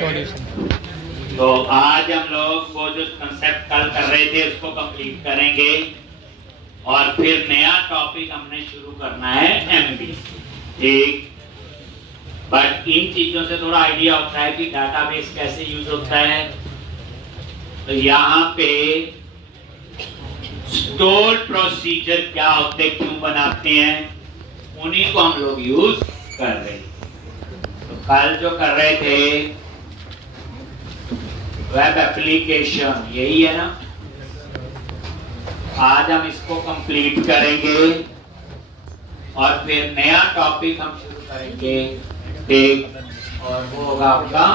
Solution. तो आज हम लोग वो जो कंसेप्ट कल कर रहे थे उसको कंप्लीट करेंगे और फिर नया टॉपिक हमने शुरू करना है एमबीसी। ठीक, बट इन चीजों से थोड़ा आइडिया होता है कि डाटाबेस कैसे यूज होता है। तो यहाँ पे स्टोर प्रोसीजर क्या होते हैं, क्यों बनाते हैं, उन्हीं को हम लोग यूज कर रहे हैं। तो कल जो कर रहे थे वेब एप्लीकेशन, यही है ना। आज हम इसको कंप्लीट करेंगे और फिर नया टॉपिक हम शुरू करेंगे। ठीक, और वो होगा आपका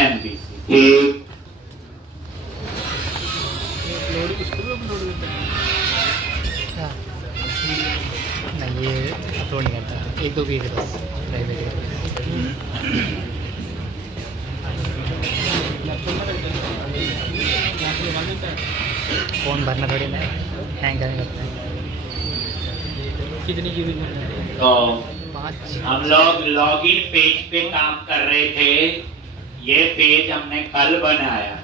एमबीसी। ठीक, नहीं ये अपलोड नहीं करता, एक दो वीडियो बस प्राइवेट। फोन भरना थोड़ी ना हैंग करने लगता है। कितनी जीबी? तो 5। हम लोग लॉगिन पेज पे काम कर रहे थे। ये पेज हमने कल बनाया।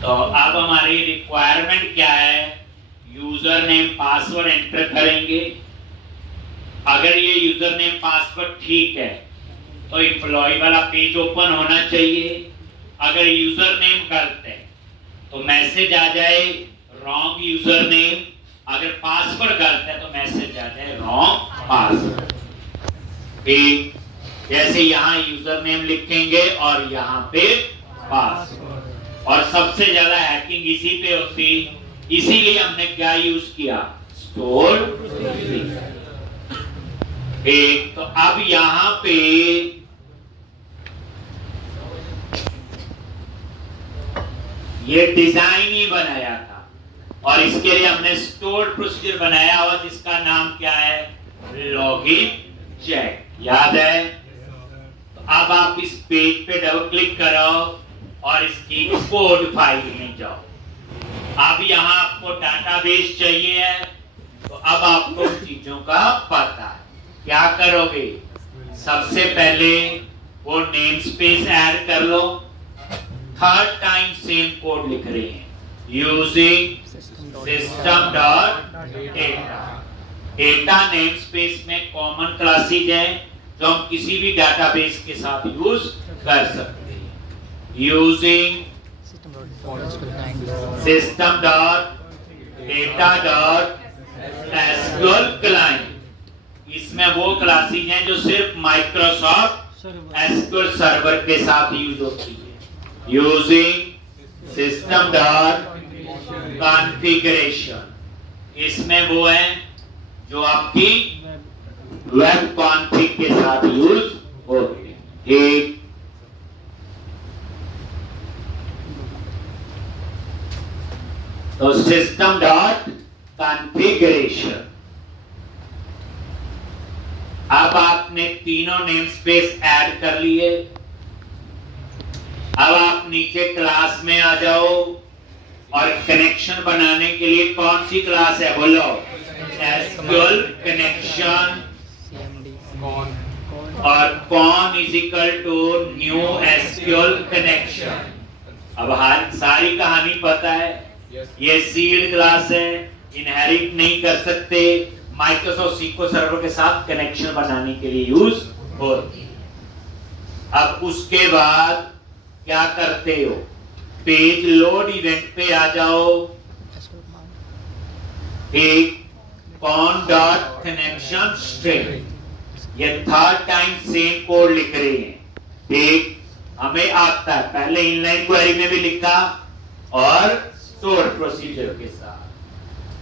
तो अब हमारी रिक्वायरमेंट क्या है, यूजर नेम पासवर्ड एंटर करेंगे। अगर ये यूजर नेम पासवर्ड ठीक है तो एम्प्लॉय वाला पेज ओपन होना चाहिए। अगर यूजर नेम गलत है तो मैसेज आ जाए रॉन्ग यूजर नेम। अगर पासवर्ड गलत है तो मैसेज आ जाए रॉन्ग पासवर्ड। ठीक, जैसे यहाँ यूजर नेम लिखेंगे और यहाँ पे पासवर्ड। और सबसे ज्यादा हैकिंग इसी पे होती, इसीलिए हमने क्या यूज किया, स्टोर। ठीक, तो अब यहाँ पे ये डिजाइन ही बनाया था और इसके लिए हमने स्टोर प्रोसीजर बनाया हुआ जिसका नाम क्या है, लॉगिन चेक। याद है? तो अब आप इस पेज पे डबल क्लिक करो और इसकी कोड फाइल में जाओ। अब यहाँ आपको डाटाबेस चाहिए है तो अब आपको चीजों का पता है। क्या करोगे, सबसे पहले वो नेम स्पेस ऐड कर लो। थर्ड टाइम सेम कोड लिख रहे हैं, using system dot data. Data name space में कॉमन क्लासेज है जो हम किसी भी डाटाबेस के साथ यूज कर सकते हैं। Using system dot data dot SQL client. इसमें वो क्लासेज हैं जो सिर्फ माइक्रोसॉफ्ट एसक्यूएल सर्वर के साथ यूज होती है। यूजिंग सिस्टम डॉट कॉन्फ़िगरेशन, इसमें वो है जो आपकी वेब कॉन्फ़िग के साथ यूज होती है। ठीक, तो सिस्टम डॉट कॉन्फ़िगरेशन। अब आपने तीनों नेम स्पेस ऐड कर लिए। अब आप नीचे क्लास में आ जाओ और कनेक्शन बनाने के लिए कौन सी क्लास है, बोलो, एसक्यूएल कनेक्शन। और con is equal to new SQL connection. अब हर सारी कहानी पता है, ये सीड क्लास है, इनहेरिट नहीं कर सकते, माइक्रोसॉफ्ट सीक्वल सर्वर के साथ कनेक्शन बनाने के लिए यूज होती है। अब उसके बाद क्या करते हो, पेज लोड इवेंट पे आ जाओ। एक कॉन डॉट कनेक्शन स्ट्रिंग, ये थर्ड टाइम सेम कोड लिख रहे हैं। एक हमें आता है, पहले इनलाइन क्वेरी में भी लिखा और स्टोर प्रोसीजर के साथ।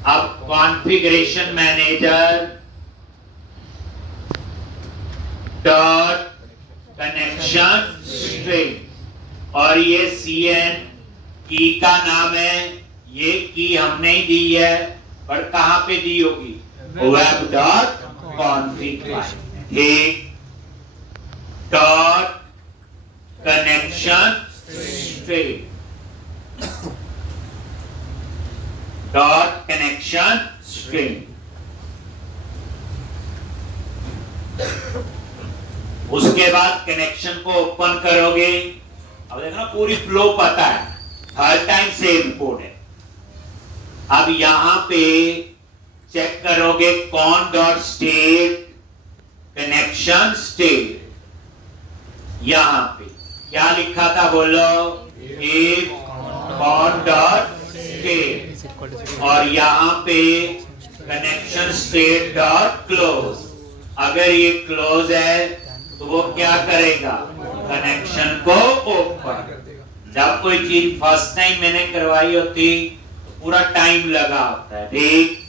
अब configuration manager dot connection string, और ये CN की का नाम है। ये की हमने ही दी है, पर कहां पे दी होगी, web dot config dot connection string. Dot connection string. उसके बाद कनेक्शन को ओपन करोगे। अब देखो ना पूरी फ्लो पता है, हर टाइम सेम कोड है। अब यहां पे चेक करोगे कौन डॉट स्टेट कनेक्शन स्टेट। यहां पे क्या लिखा था बोलो, इफ कौन डॉट स्टेट, और यहां पे कनेक्शन स्टेट डॉट क्लोज। अगर ये क्लोज है तो वो क्या करेगा, कनेक्शन को ओपन। जब कोई चीज फर्स्ट टाइम मैंने करवाई होती पूरा टाइम लगा होता है, ठीक।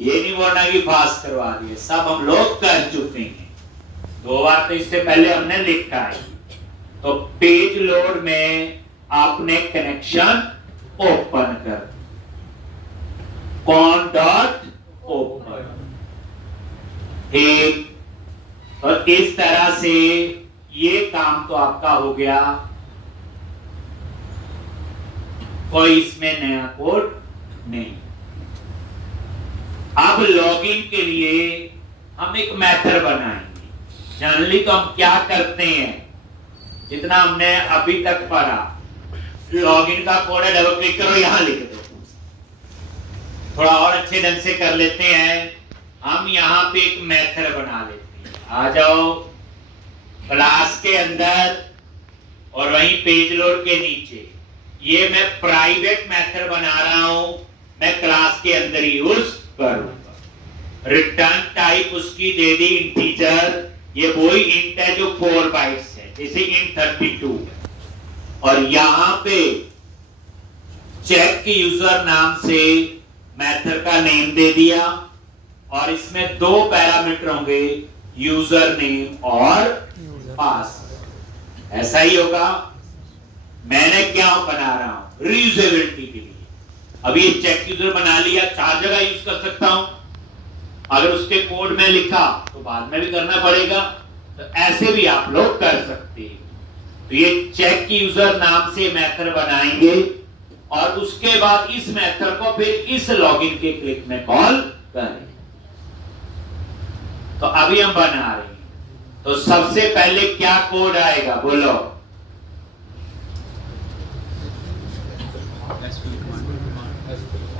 ये नहीं बोलना कि फास्ट करवा दिए, सब हम लोग कर चुके हैं। 2 बार तो इससे पहले हमने लिखा है। तो पेज लोड में आपने कनेक्शन ओपन कर, कौन डॉट ओपन, ठीक। तो इस तरह से ये काम तो आपका हो गया, कोई इसमें नया कोड नहीं। अब लॉगिन के लिए हम एक मेथड बनाएंगे। जनरली तो हम क्या करते हैं, जितना हमने अभी तक पढ़ा, लॉगिन का कोड है, डबल क्लिक करो, यहां लिख दो। थोड़ा और अच्छे ढंग से कर लेते हैं, हम यहां पे एक मेथड बना लेते हैं। आ जाओ क्लास के अंदर और वहीं पेज लोड के नीचे, ये मैं प्राइवेट मेथड बना रहा हूं, मैं क्लास के अंदर यूज करूंगा। रिटर्न टाइप उसकी दे दी इंटीजर, ये वही इंट है जो 4 बाइट्स है, जैसे इंट 32 है। और यहां पे चेक की यूजर नाम से मेथड का नेम दे दिया, और इसमें 2 पैरामीटर होंगे, यूजर नेम और पासवर्ड। ऐसा ही होगा। मैंने क्या बना रहा हूं, रीयूजेबिलिटी के लिए। अभी ये चेक यूजर बना लिया, 4 जगह यूज कर सकता हूं। अगर उसके कोड में लिखा तो बाद में भी करना पड़ेगा, तो ऐसे भी आप लोग कर सकते हैं। तो ये चेक की यूजर नाम से मेथड बनाएंगे, और उसके बाद इस मेथड को फिर इस लॉगिन के क्लिक में कॉल करें। तो अभी हम बना रहे हैं। तो सबसे पहले क्या कोड आएगा बोलो,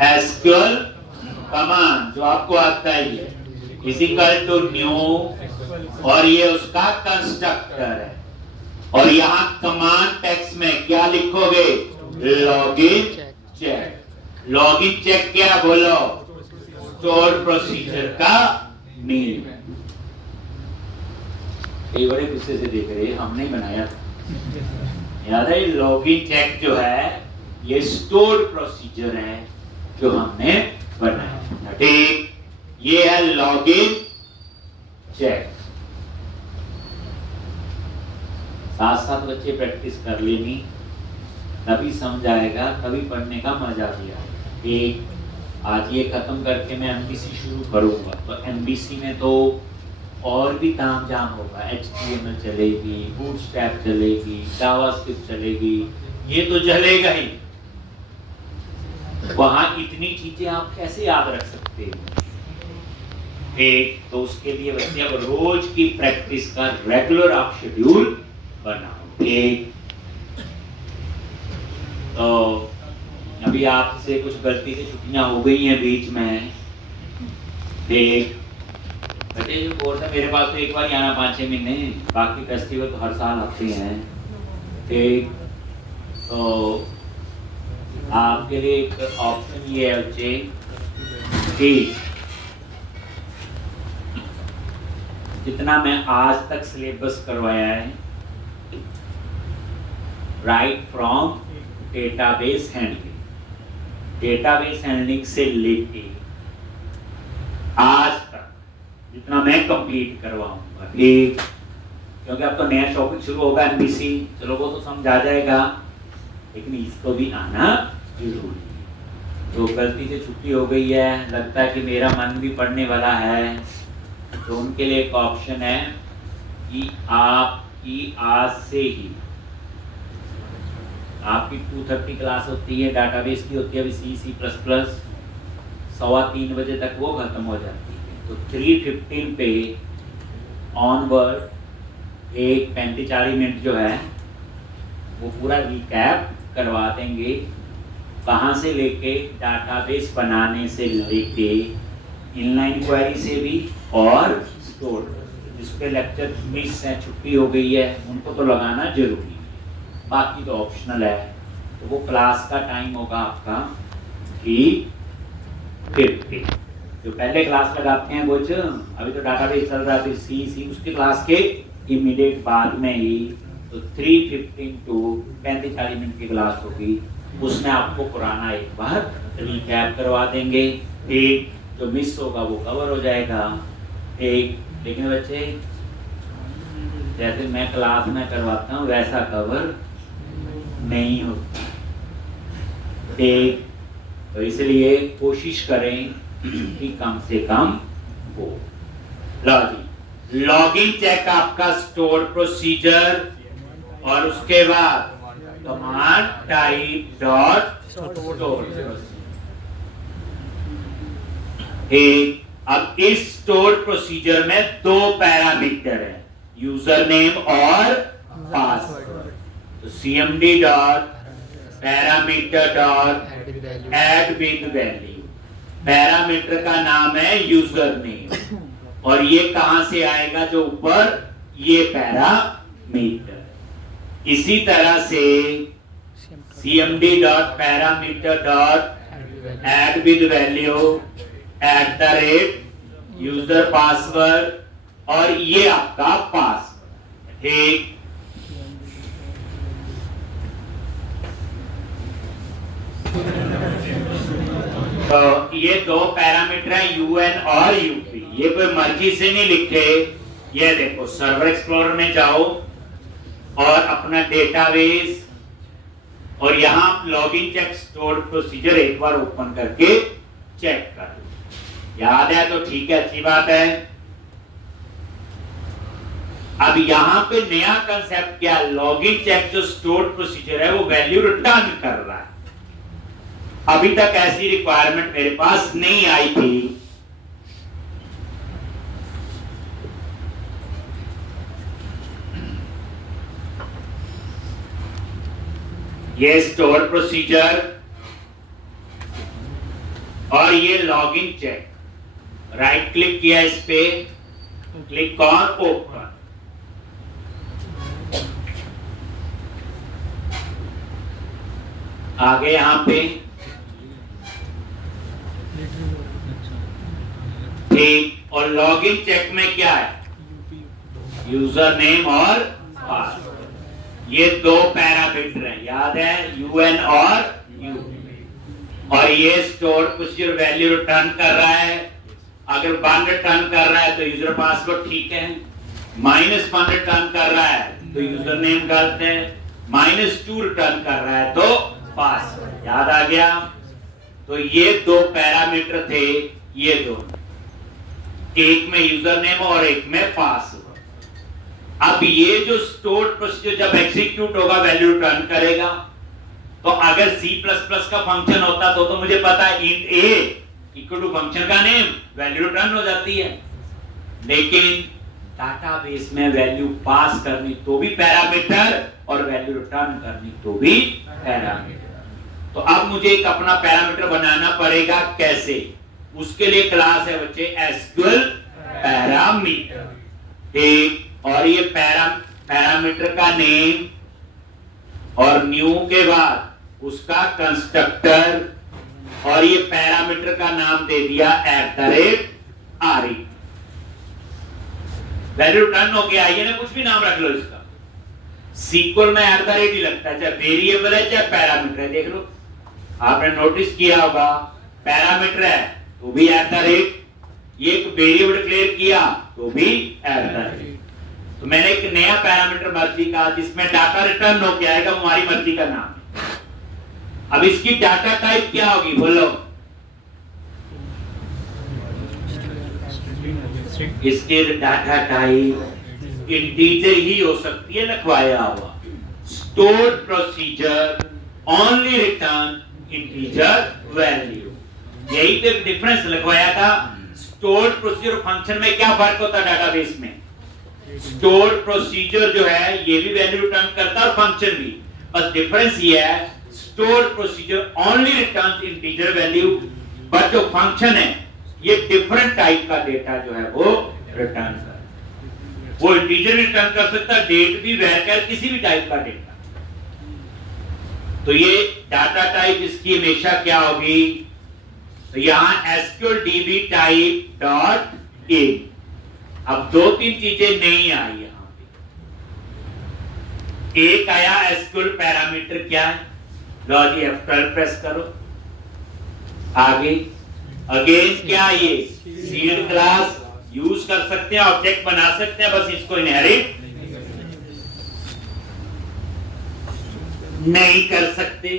एसक्यूएल कमांड, जो आपको आता है, ये इक्वल टू न्यू, और ये उसका कंस्ट्रक्टर है। और यहां कमांड टेक्स्ट में क्या लिखोगे, लॉगिन चेक। लॉगिन चेक क्या बोलो, स्टोर प्रोसीजर का नेम। ये बड़े गुस्से से देख रहे हैं, हमने ही बनाया था। याद है, लॉगिन चेक जो है ये स्टोर प्रोसीजर है जो हमने बनाया, ठीक। ये है लॉगिन चेक। साथ साथ बच्चे प्रैक्टिस कर लेनी, तभी समझ आएगा, तभी पढ़ने का मजा भी आएगा। ठीक, आज ये खत्म करके मैं एमबीसी शुरू करूंगा। तो एमबीसी में तो और भी तामझाम होगा, HTML चलेगी, बूटस्ट्रैप चलेगी, जावास्क्रिप्ट चलेगी, ये तो चलेगा ही। वहां इतनी चीजें आप कैसे याद रख सकते हो? ठीक, तो उसके लिए बच्चे अब रोज की प्रैक्टिस का रेगुलर आप शेड्यूल बनाओ। ठीक, तो अभी आपसे कुछ गलती से छुट्टियां हो गई हैं बीच में। ठीक, बच्चे जो बोलते हैं मेरे पास तो एक बार ही आना 5-6 महीने, बाकी फेस्टिवल तो हर साल आते हैं। ठीक, तो आपके लिए एक ऑप्शन ये है बच्चे कि जितना मैं आज तक सिलेबस करवाया है, right from database handling, database handling से लेके आज तक जितना मैं कंप्लीट करवाऊंगा। ठीक, क्योंकि अब तो नया टॉपिक शुरू होगा एमबीसी, चलो वो तो समझ आ जाएगा, लेकिन इसको भी आना जरूरी है। तो गलती से छुट्टी हो गई है, लगता है कि मेरा मन भी पढ़ने वाला है, तो उनके लिए एक ऑप्शन है कि आपकी आज से ही आपकी 230 क्लास होती है, डाटाबेस की होती है अभी C++, 3:15 बजे तक वो खत्म हो जाती है। तो 3:15 पे ऑनवर्ड एक 35-40 मिनट जो है वो पूरा रिकैप करवा देंगे, कहाँ से लेके डाटाबेस बनाने से लेके इनलाइन क्वेरी से भी और स्टोर। जिस पे लेक्चर मिस है, छुट्टी हो गई है, उनको तो लगाना जरूरी है, बाकी तो ऑप्शनल है। तो वो क्लास का टाइम होगा आपका 3:50। जो पहले क्लास लगाते हैं कुछ, अभी तो डाटाबेस चल रहा है, सी उसके क्लास के इमीडिएट बाद में ही, तो 3:15 टू 35-40 मिनट की क्लास होगी, उसमें आपको पुराना एक बार रिकैप करवा देंगे। एक जो मिस होगा वो कवर हो जाएगा। एक लेकिन बच्चे जैसे मैं क्लास में करवाता हूँ वैसा कवर नहीं होता। एक तो इसलिए कोशिश करें कि कम से कम हो। लॉगिन चेक आपका स्टोर प्रोसीजर, और उसके बाद कमांड टाइप डॉट स्टोर। एक अब इस स्टोर प्रोसीजर में 2 पैरामीटर है, यूजर नेम और पासवर्ड। तो cmd dot parameter dot add with value. Parameter का नाम है यूजर नेम, और ये कहां से आएगा, जो ऊपर ये पैरामीटर। इसी तरह से cmd dot parameter dot add with value @ user password, और ये आपका पासवर्ड। ठीक, तो ये 2 पैरामीटर हैं, यूएन और यूपी। ये कोई मर्जी से नहीं लिखे। ये देखो, सर्वर एक्सप्लोरर में जाओ और अपना डेटाबेस, और यहां लॉगिन चेक स्टोर प्रोसीजर एक बार ओपन करके चेक कर लो। याद है तो ठीक है, अच्छी बात है। अब यहां पे नया कंसेप्ट क्या, लॉगिन चेक जो स्टोर प्रोसीजर है वो वैल्यू रिटर्न कर रहा है। अभी तक ऐसी रिक्वायरमेंट मेरे पास नहीं आई थी। ये स्टोर प्रोसीजर और ये लॉगिन चेक। राइट क्लिक किया इस पे, क्लिक ऑन ओपन। आगे यहां पे ठीक, और लॉगिन चेक में क्या है, यूजर नेम और पासवर्ड। ये 2 पैरामीटर हैं, याद है, यूएन और यूपी। और ये स्टोर प्रोसीजर वैल्यू रिटर्न कर रहा है। अगर 1 रिटर्न कर रहा है तो यूजर पासवर्ड ठीक है, -1 रिटर्न कर रहा है तो यूजर नेम गलत है, -2 रिटर्न कर रहा है तो पासवर्ड। याद आ गया। तो ये 2 पैरामीटर थे, ये दोनों, एक में यूजर नेम और एक में पासवर्ड। अब ये जो स्टोर प्रोसीजर जब एग्जीक्यूट होगा वैल्यू रिटर्न करेगा। तो अगर C++ का फंक्शन होता तो मुझे पता है int a equal to function का नेम, वैल्यू रिटर्न हो जाती है। लेकिन डाटाबेस में वैल्यू पास करनी तो भी पैरामीटर, और वैल्यू रिटर्न करनी तो भी पैरामीटर। तो अब मुझे एक अपना पैरामीटर बनाना पड़ेगा। कैसे, उसके लिए क्लास है बच्चे एसक्यूएल पैरामीटर। ठीक, और ये पैरामीटर का नेम, और न्यू के बाद उसका कंस्ट्रक्टर, और ये पैरामीटर का नाम दे दिया @RE। वैल्यू रिटर्न हो गया। ये ना कुछ भी नाम रख लो इसका, सीक्वल में @ ही लगता है, चाहे वेरिएबल है चाहे पैरामीटर है। देख लो, आपने नोटिस किया होगा, पैरामीटर है तो भी @, ये एक वेरिएबल डिक्लेयर किया तो भी @। तो मैंने एक नया पैरामीटर मर्जी का, जिसमें डाटा रिटर्न हो के आएगा, हमारी मर्जी का नाम है। अब इसकी डाटा टाइप क्या होगी, बोलो। इसके डाटा टाइप इंटीजर ही हो सकती है, लिखवाया हुआ। Store procedure only return integer value. यही तो डिफरेंस लगवाया था। स्टोर्ड प्रोसीजर फंक्शन में क्या फर्क होता है डाटाबेस में? स्टोर्ड प्रोसीजर जो है ये भी वैल्यू रिटर्न करता है और फंक्शन भी, बस डिफरेंस ये है stored procedure only returns integer value, but जो फंक्शन है ये डिफरेंट टाइप का डेटा जो है वो रिटर्न कर, वो इंटीजर रिटर्न कर सकता है, डेट भी, वैरिएबल, किसी भी टाइप का डेटा। तो ये डाटा टाइप इसकी हमेशा क्या होगी? तो यहां SQL dB type dot in. अब दो तीन चीजें नहीं आई यहां पे। एक आया एसक्यूएल पैरामीटर क्या है, लो जी F12 प्रेस करो। आगे अगेन क्या ये सीड क्लास यूज कर सकते हैं, ऑब्जेक्ट बना सकते हैं, बस इसको इनहेरिट नहीं कर सकते।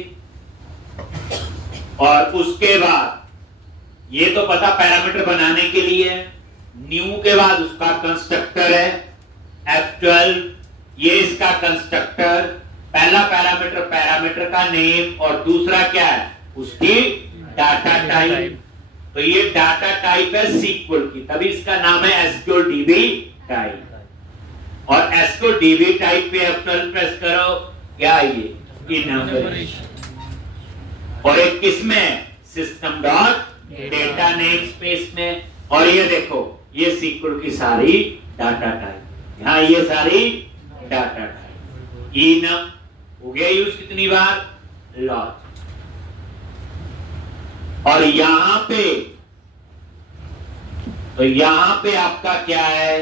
और उसके बाद ये तो पता पैरामीटर बनाने के लिए है, न्यू के बाद उसका कंस्ट्रक्टर है F12, ये इसका कंस्ट्रक्टर, पहला पैरामीटर पैरामीटर का नेम और दूसरा क्या है उसकी डाटा टाइप। तो ये डाटा टाइप है SQL की, तभी इसका नाम है SQL DB टाइप। और SQL DB टाइप पे F12 प्रेस करो, क्या ये इनम्बरेशन, और एक किसमें system dot data name space में। और ये देखो ये SQL की सारी डाटा टाइप, यहाँ ये सारी डाटा टाइप। इनम हो गया यूज कितनी बार, लॉज। और यहां पे तो यहां पे आपका क्या है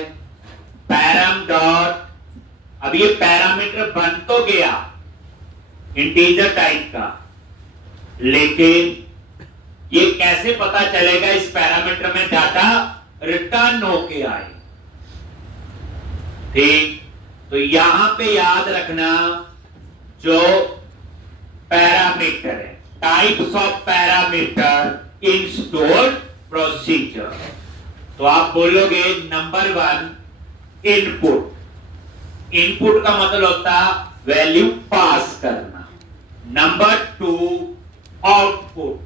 पैराम डॉट, अब ये पैरामीटर बन तो गया इंटीजर टाइप का, लेकिन ये कैसे पता चलेगा इस पैरामीटर में डाटा रिटर्न होके आए? ठीक, तो यहां पे याद रखना जो पैरामीटर है, types of parameter in stored procedure. तो आप बोलोगे नंबर 1 इनपुट, इनपुट का मतलब होता है वैल्यू पास करना। नंबर 2 आउटपुट,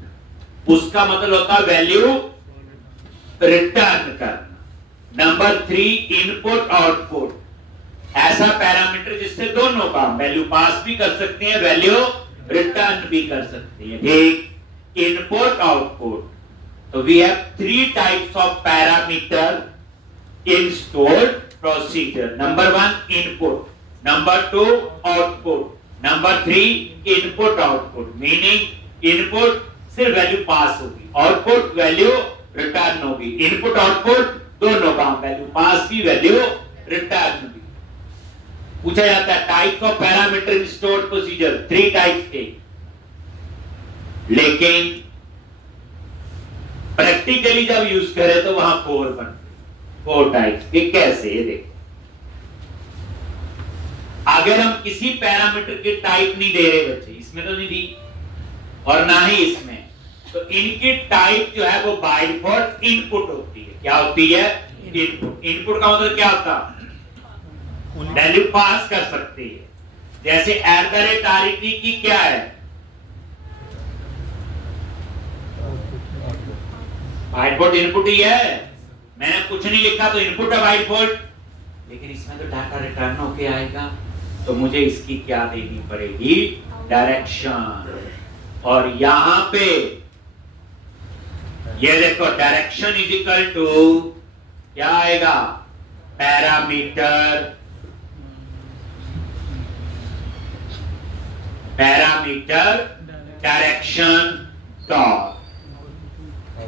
उसका मतलब होता है वैल्यू रिटर्न करना। नंबर 3 इनपुट आउटपुट, ऐसा पैरामीटर जिससे दोनों काम, वैल्यू पास भी कर सकते हैं, वैल्यू रिटर्न भी कर सकते हैं। ठीक, इनपुट आउटपुट। तो we have 3 types of parameter in stored procedure. Number 1 input, number 2 output, number 3 input output. Meaning input सिर्फ वैल्यू पास होगी, आउटपुट वैल्यू रिटर्न होगी। इनपुट आउटपुट दोनों काम, वैल्यू पास भी वैल्यू रिटर्न भी। पूछा जाता है types of parameter in stored procedure, 3 types के, लेकिन प्रैक्टिकली जब यूज करें तो वहां 4 बनते, 4 टाइप्स के। कैसे ये देखो, अगर हम किसी पैरामीटर के टाइप नहीं दे रहे बच्चे, इसमें तो नहीं दी और ना ही इसमें, तो इनकी टाइप जो है वो बाय डिफॉल्ट इनपुट होती है। क्या होती है? इनपुट। इनपुट का मतलब क्या होता है? वैल्यू पास कर सकती है। जैसे @RET की क्या है? बाय डिफॉल्ट इनपुट ही है, मैंने कुछ नहीं लिखा तो इनपुट है बाय डिफॉल्ट, लेकिन इसमें तो डाटा रिटर्न होके आएगा, तो मुझे इसकी क्या देनी पड़ेगी? डायरेक्शन। और यहां पे ये देखो डायरेक्शन इज इक्वल टू क्या आएगा? Parameter, parameter direction dot.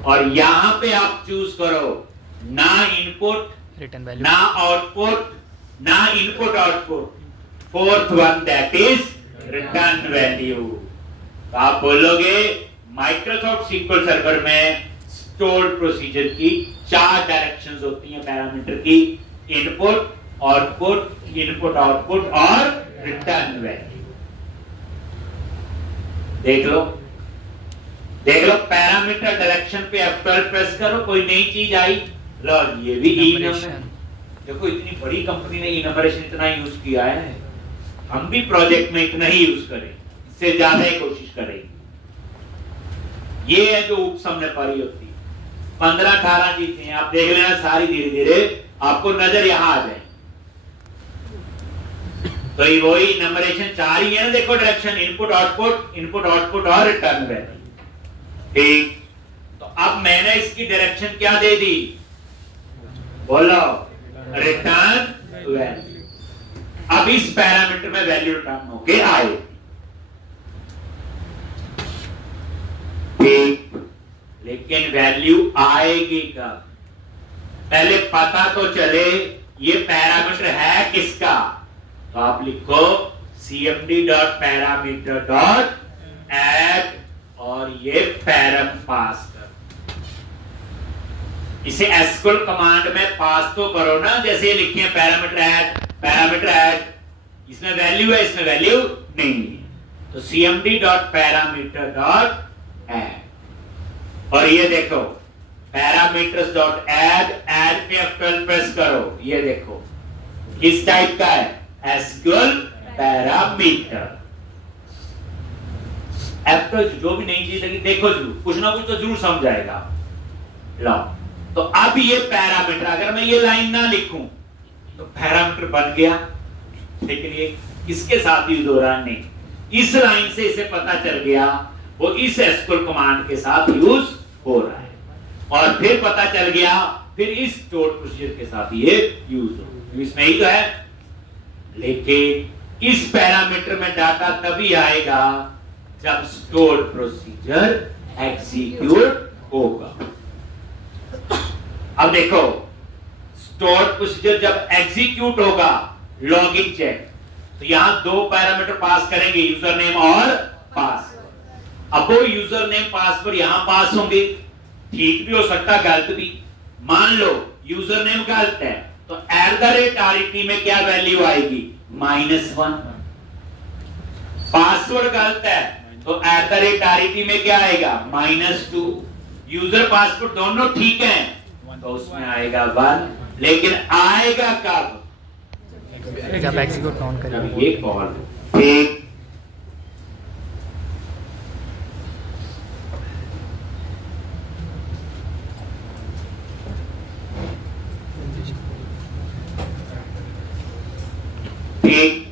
और यहां पे आप चूज करो ना इनपुट रिटर्न वैल्यू, ना आउटपुट, ना input output, fourth one that is return value. तो आप बोलोगे माइक्रोसॉफ्ट SQL सर्वर में स्टोर्ड प्रोसीजर की 4 डायरेक्शंस होती हैं पैरामीटर की, इनपुट, आउटपुट, इनपुट आउटपुट और रिटर्न वैल्यू। देख लो पैरामीटर डायरेक्शन पे F12 प्रेस करो, कोई नई चीज आई, लो ये भी इनम्बरेशन। देखो इतनी बड़ी कंपनी ने इनम्बरेशन इतना यूज किया है, हम भी प्रोजेक्ट में इतना ही यूज करें, इससे ज्यादा ही कोशिश करें। ये है जो उपसमने परी होती है। 15-18 चीजें आप देख लेना सारी, धीरे धीरे आपको नजर यहां आ जाए। तो ये वही नंबरेशन 4 ही है ना, देखो डायरेक्शन इनपुट आउटपुट और रिटर्न वैल्यू। ठीक, तो अब मैंने इसकी डायरेक्शन क्या दे दी, बोलो, रिटर्न वैल्यू। अब इस पैरामीटर में वैल्यू रिटर्न होके आए। ठीक, लेकिन वैल्यू आएगी कब, पहले पता तो चले ये पैरामीटर है किसका। तो आप लिखो cmd.parameter.add और ये पैरम पास कर। इसे एसक्यूएल कमांड में पास तो करो ना, जैसे ये लिखे हैं पैरामीटर ऐड, इसमें वैल्यू है, इसमें वैल्यू नहीं है। तो cmd.parameter.add और ये देखो parameters.add, ऐड पे F12 प्रेस करो, ये देखो किस टाइप का है, एसक्यूएल पैरामीटर। F12 जो भी नई चीज लगी देखो जरूर, कुछ ना कुछ तो जरूर समझ आएगा। लो, तो अब ये पैरामीटर, अगर मैं ये लाइन ना लिखूं तो पैरामीटर बन गया, लेकिन ये किसके साथ यूज हो रहा है, नहीं, इस लाइन से इसे पता चल गया वो इस एसक्यूएल कमांड के साथ यूज हो रहा है, और फिर पता चल गया फिर इस स्टोर प्रोसीजर के साथ ये यूज हो, इसमें ही तो है। लेकिन इस पैरामीटर में डाटा तभी आएगा जब स्टोर प्रोसीजर एग्जीक्यूट होगा। अब देखो, स्टोर प्रोसीजर जब एग्जीक्यूट होगा, लॉगिन चेक, तो यहां दो पैरामीटर पास करेंगे, यूजर नेम और पासवर्ड। अब वो यूजर नेम पासवर्ड यहां पास होंगे, ठीक भी हो सकता गलत भी। मान लो यूजर नेम गलत है तो @RET में क्या वैल्यू आएगी, -1। पासवर्ड गलत है तो @RET में क्या आएगा, -2। यूजर पासवर्ड दोनों ठीक हैं तो उसमें आएगा 1, लेकिन आएगा कब, जब एग्जीक्यूट ऑन करेंगे ये कॉल। ठीक, ठीक,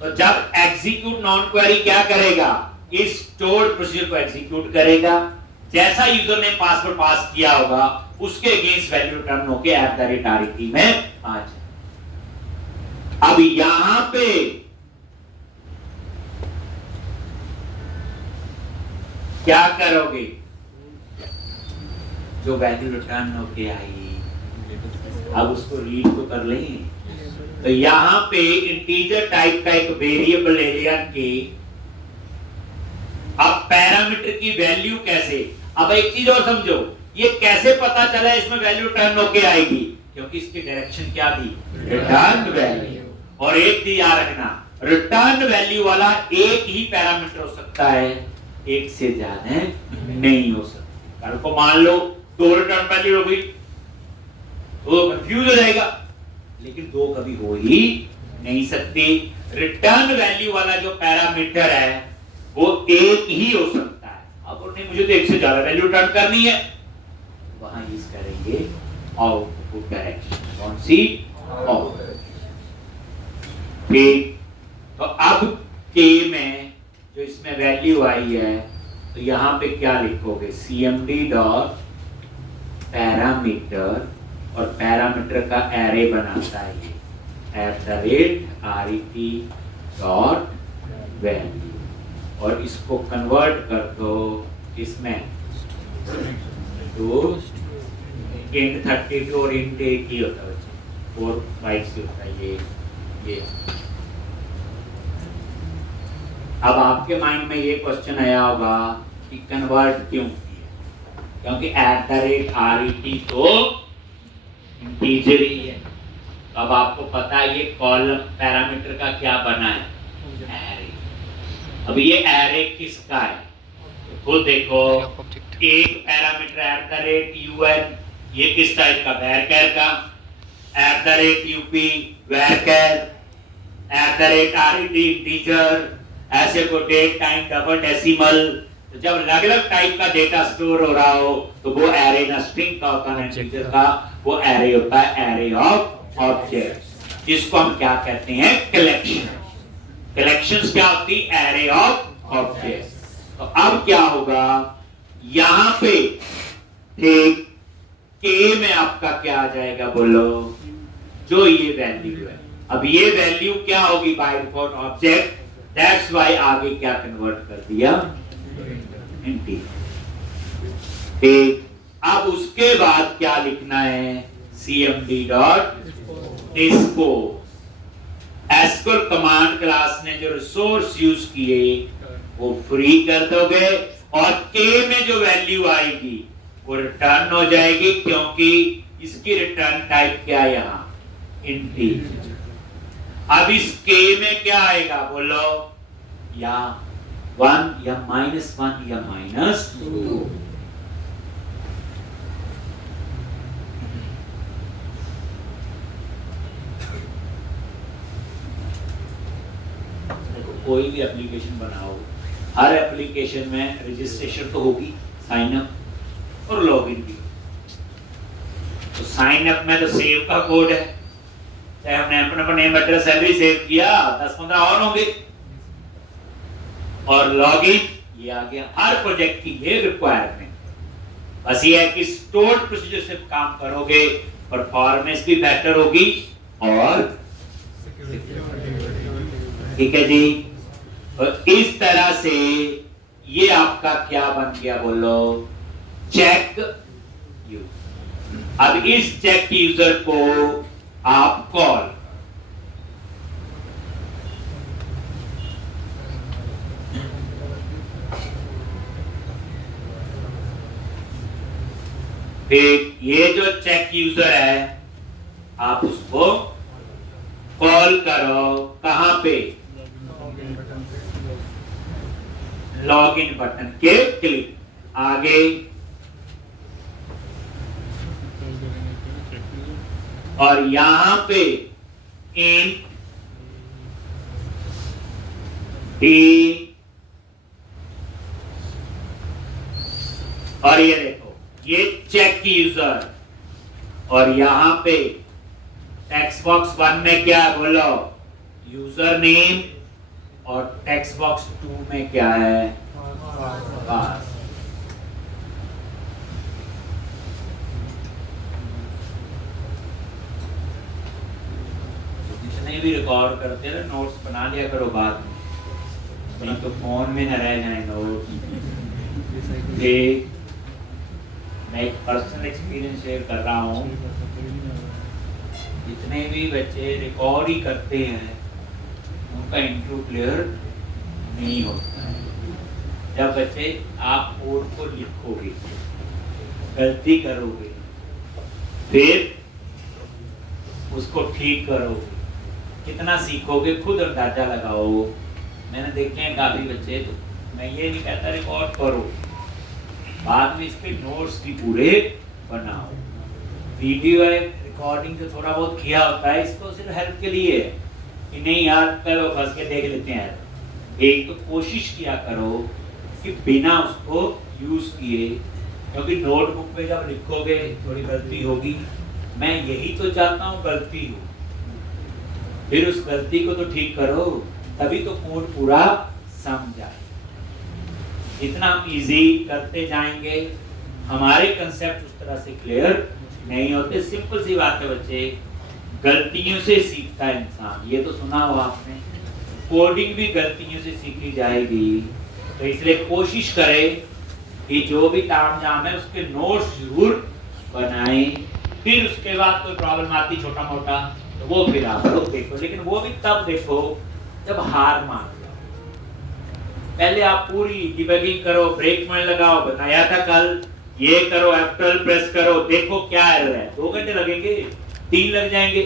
तो जब एग्जीक्यूट नॉन क्वेरी क्या करेगा, इस स्टोर्ड प्रोसीजर को एग्जीक्यूट करेगा, जैसा यूजर ने पासवर्ड पास किया होगा उसके अगेंस्ट वैल्यू रिटर्न होके @RET में आ जाए। अब यहां पे क्या करोगे, जो वैल्यू रिटर्न होके आई अब उसको रीड तो कर लेंगे। तो यहां पे इंटीजर टाइप का एक वेरिएबल ले लिया कि अब पैरामीटर की वैल्यू कैसे, अब एक चीज और समझो, ये कैसे पता चला इसमें वैल्यू रिटर्न होके आएगी, क्योंकि इसकी डायरेक्शन क्या दी, रिटर्न वैल्यू। और एक दी याद रखना, रिटर्न वैल्यू वाला एक ही पैरामीटर हो सकता है, एक से ज्यादा नहीं हो सकता। कल को मान लो 2 रिटर्न वैल्यू हो गई तो कंफ्यूज हो जाएगा, लेकिन 2 कभी हो ही नहीं सकती। रिटर्न वैल्यू वाला जो पैरामीटर है वो एक ही हो सकता है। अब नहीं मुझे तो एक से ज्यादा वैल्यू रिटर्न करनी है, वहां यूज करेंगे आउटपुट डायरेक्शन, कौन सी, आउट। ठीक, तो अब के में जो इसमें वैल्यू आई है तो यहां पे क्या लिखोगे, cmd डॉट पैरामीटर, और पैरामीटर का एरे बनाता है ये @RET डॉट वैल्यू, और इसको कन्वर्ट कर दो इसमें तो int 32 और int एक ही होता है, 4 बाइट्स होता है ये। अब आपके माइंड में ये क्वेश्चन आया होगा कि कन्वर्ट क्यों किया, क्योंकि @RET तो इंटीजर ही है। अब आपको पता है ये कॉलम पैरामीटर का क्या बना है, एरे। अब ये एरे किसका है, तो खुद देखो, एक पैरामीटर @UN, ये किस टाइप का, वैरचर का, @UP वैरचर, @RET इंटीजर, ऐसे को डेट टाइम डबल डेसिमल, तो जब अलग अलग टाइप का डेटा स्टोर हो रहा हो तो वो एरे ना स्ट्रिंग का होता है इंटीजर का, वो एरे होता है एरे ऑफ ऑब्जेक्ट्स, जिसको हम क्या कहते हैं कलेक्शन। कलेक्शंस क्या होती है एरे ऑफ ऑब्जेक्ट्स। तो अब क्या होगा यहां पे ठीक के में आपका क्या आ जाएगा बोलो, जो ये वैल्यू है। अब ये वैल्यू क्या होगी by default object, that's why आगे क्या कन्वर्ट कर दिया इंटीजर। ठीक, अब उसके बाद क्या लिखना है cmd dot dispose. SQL command class ने जो रिसोर्स यूज किए वो फ्री कर दोगे और के में जो वैल्यू आएगी वो रिटर्न हो जाएगी, क्योंकि इसकी रिटर्न टाइप क्या है यहां इंटीजर। अब इस के में क्या आएगा बोलो, या 1 या -1 या -2। देखो कोई भी एप्लीकेशन बनाओ, हर एप्लीकेशन में रजिस्ट्रेशन तो होगी, साइन अप और लॉगिन भी। तो साइन अप में तो सेव का कोड है, चाहे हमने अपना नेम एड्रेस सैलरी सेव किया 10-15 और होंगे, और लॉगिन ये आ गया। हर प्रोजेक्ट की ये रिक्वायरमेंट, बस ये है कि स्टोर्ड प्रोसीजर से काम करोगे, परफॉर्मेंस भी बेहतर होगी और ठीक है जी। तो इस तरह से ये आपका क्या बन गया बोलो, चेक यूजर। अब इस चेक यूजर को आप कॉल, फिर ये जो चेक यूजर है आप उसको कॉल करो, कहां पे, लॉगिन बटन के क्लिक आगे, और यहां पे इंट डी, और ये देखो ये चेक यूजर, और यहां पे टेक्स्ट बॉक्स 1 में क्या है बोलो, यूजर नेम, और टेक्स्ट बॉक्स 2 में क्या है पास। जितने भी रिकॉर्ड करते हैं ना नोट्स बना लिया करो बाद में, नहीं तो फोन में न रह जाए नोट्स। मैं एक पर्सनल एक्सपीरियंस शेयर कर रहा हूँ, जितने भी बच्चे रिकॉर्ड ही करते हैं उनका इंटरव्यू क्लियर नहीं होता है। जब बच्चे आप कोड को लिखोगे, गलती करोगे, फिर उसको ठीक करोगे, कितना सीखोगे खुद अंदाजा लगाओ। मैंने देखे हैं काफी बच्चे, तो मैं ये नहीं कहता रिकॉर्ड करो, बाद में इसके नोट्स भी पूरे बनाओ। वीडियो है, रिकॉर्डिंग जो थोड़ा बहुत किया होता है इसको सिर्फ हेल्प के लिए है कि नहीं यार चलो फंस के देख लेते हैं। एक तो कोशिश किया करो कि बिना उसको यूज किए, क्योंकि नोटबुक पे जब लिखोगे थोड़ी गलती होगी, मैं यही तो चाहता हूँ गलती हो, फिर उस गलती को तो ठीक करो, तभी तो कोड पूरा समझ आए। जितना इजी करते जाएंगे, हमारे कंसेप्ट उस तरह से क्लियर नहीं होते। सिंपल सी बात है बच्चे, गलतियों से सीखता है इंसान, ये तो सुना हो आपने, कोडिंग भी गलतियों से सीखी जाएगी। तो इसलिए कोशिश करें कि जो भी तामझाम है उसके नोट्स जरूर बनाएं, फिर उसके बाद कोई प्रॉब्लम आती छोटा मोटा तो वो फिर आप लोग देखो, लेकिन वो भी तब देखो जब हार मान जाओ। पहले आप पूरी डिबगिंग करो, ब्रेक पॉइंट लगाओ, बताया था कल, ये करो, F12 प्रेस करो, देखो क्या एरर है। 2 घंटे लगेंगे, 3 लग जाएंगे,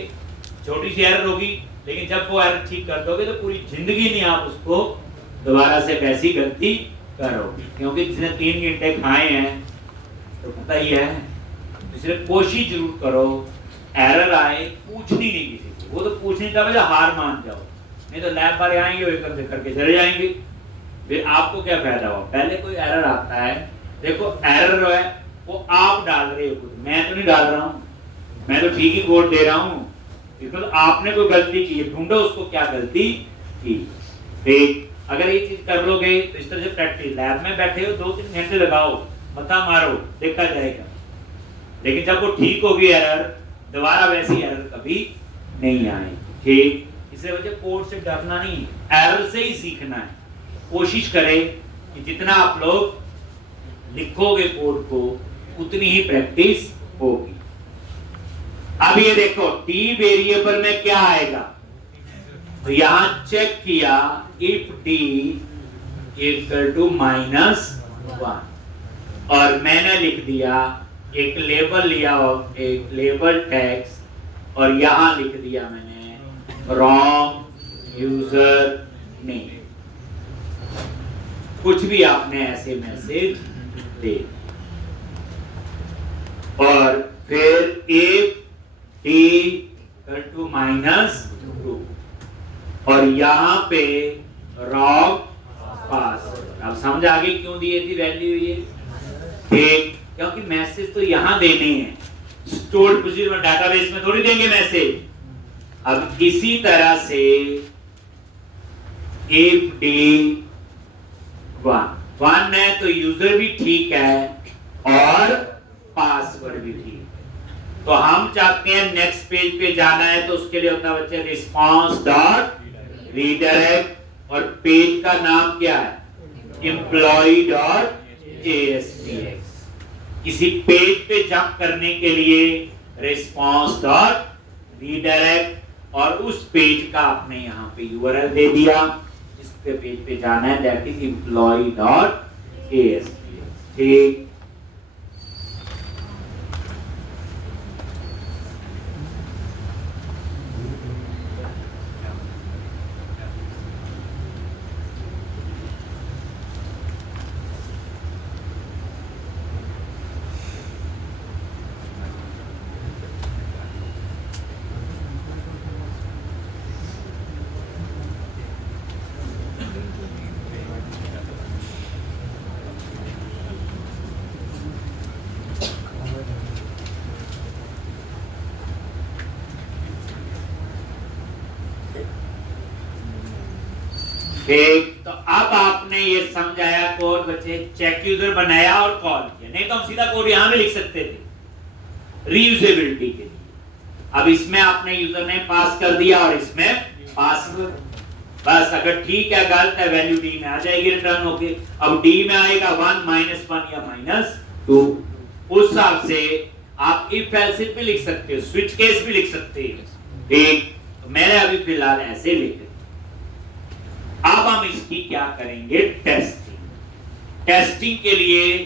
छोटी सी एरर होगी, लेकिन जब वो एरर ठीक कर दोगे तो पूरी जिंदगी नहीं आप उसको दोबारा से वैसी गलती करोगे, क्योंकि जिसने 3 घंटे खाए हैं तो पता ही है। इसलिए कोशिश जरूर करो, एरर आए पूछनी नहीं किसी से, वो तो पूछने का वजह हार मान जाओ, नहीं तो लैब वाले आएंगे वो करके चले जाएंगे। फिर आपको क्या फायदा हुआ? पहले कोई एरर आता है, देखो एरर है वो आप डाल रहे हो, मैं तो नहीं डाल रहा हूँ, मैं तो ठीक ही कोड दे रहा हूँ, बिकॉज आपने कोई गलती की है, ढूंढो उसको क्या गलती की। ठीक, अगर ये चीज कर लोगे तो इस तरह से प्रैक्टिस, लैब में बैठे हो 2-3 घंटे लगाओ, मता मारो, देखा जाएगा। लेकिन जब वो ठीक होगी एरर, दोबारा वैसी एरर कभी नहीं आए। ठीक, इसलिए वजह कोड से डरना नहीं, एरर से ही सीखना है। कोशिश करें कि जितना आप लोग लिखोगे कोड को उतनी ही प्रैक्टिस होगी। अब ये देखो टी वेरिएबल में क्या आएगा, तो यहां चेक किया इफ डी इक्वल टू -1, और मैंने लिख दिया एक लेबल लिया, एक लेबल टेक्स्ट, और यहां लिख दिया मैंने रॉन्ग यूजर नेम। कुछ भी आपने ऐसे मैसेज दे, और फिर इफ डी इक्वल टू -2, और यहां पे रॉन्ग पासवर्ड। अब समझ आ गई क्यों दिए थी वैल्यू ये? ठीक, क्योंकि मैसेज तो यहां देने हैं, स्टोर्ड प्रोसीजर में डाटाबेस में थोड़ी देंगे मैसेज। अब इसी तरह से इफ डी 1 है तो यूजर भी ठीक है और पासवर्ड भी ठीक है। तो हम चाहते हैं नेक्स्ट पेज पे जाना है, तो उसके लिए होता है बच्चे रिस्पांस डॉट रीडायरेक्ट, और पेज का नाम क्या है? Employ dot ASPX। किसी पेज पे जंप करने के लिए रिस्पांस डॉट रीडायरेक्ट, और उस पेज का आपने यहाँ पे URL दे दिया, जिस पे पेज पे जाना है, that is employ dot ASPX। ठीक, ठीक, तो अब आपने ये समझाया कोड बच्चे, चेक यूजर बनाया और कॉल किया, नहीं तो हम सीधा कोड यहां भी लिख सकते थे रीयूजेबिलिटी के लिए। अब इसमें आपने यूजर नेम पास कर दिया और इसमें पासवर्ड, बस अगर ठीक है गलत है वैल्यू डी में आ जाएगी रिटर्न होके। अब डी में आएगा 1 -1 या -2, उस हिसाब से आप इफ एल्स इफ भी लिख सकते हो, स्विच केस भी लिख सकते हो। ठीक, तो मैंने अभी फिलहाल ऐसे लिखा। अब हम इसकी क्या करेंगे? टेस्टिंग। टेस्टिंग के लिए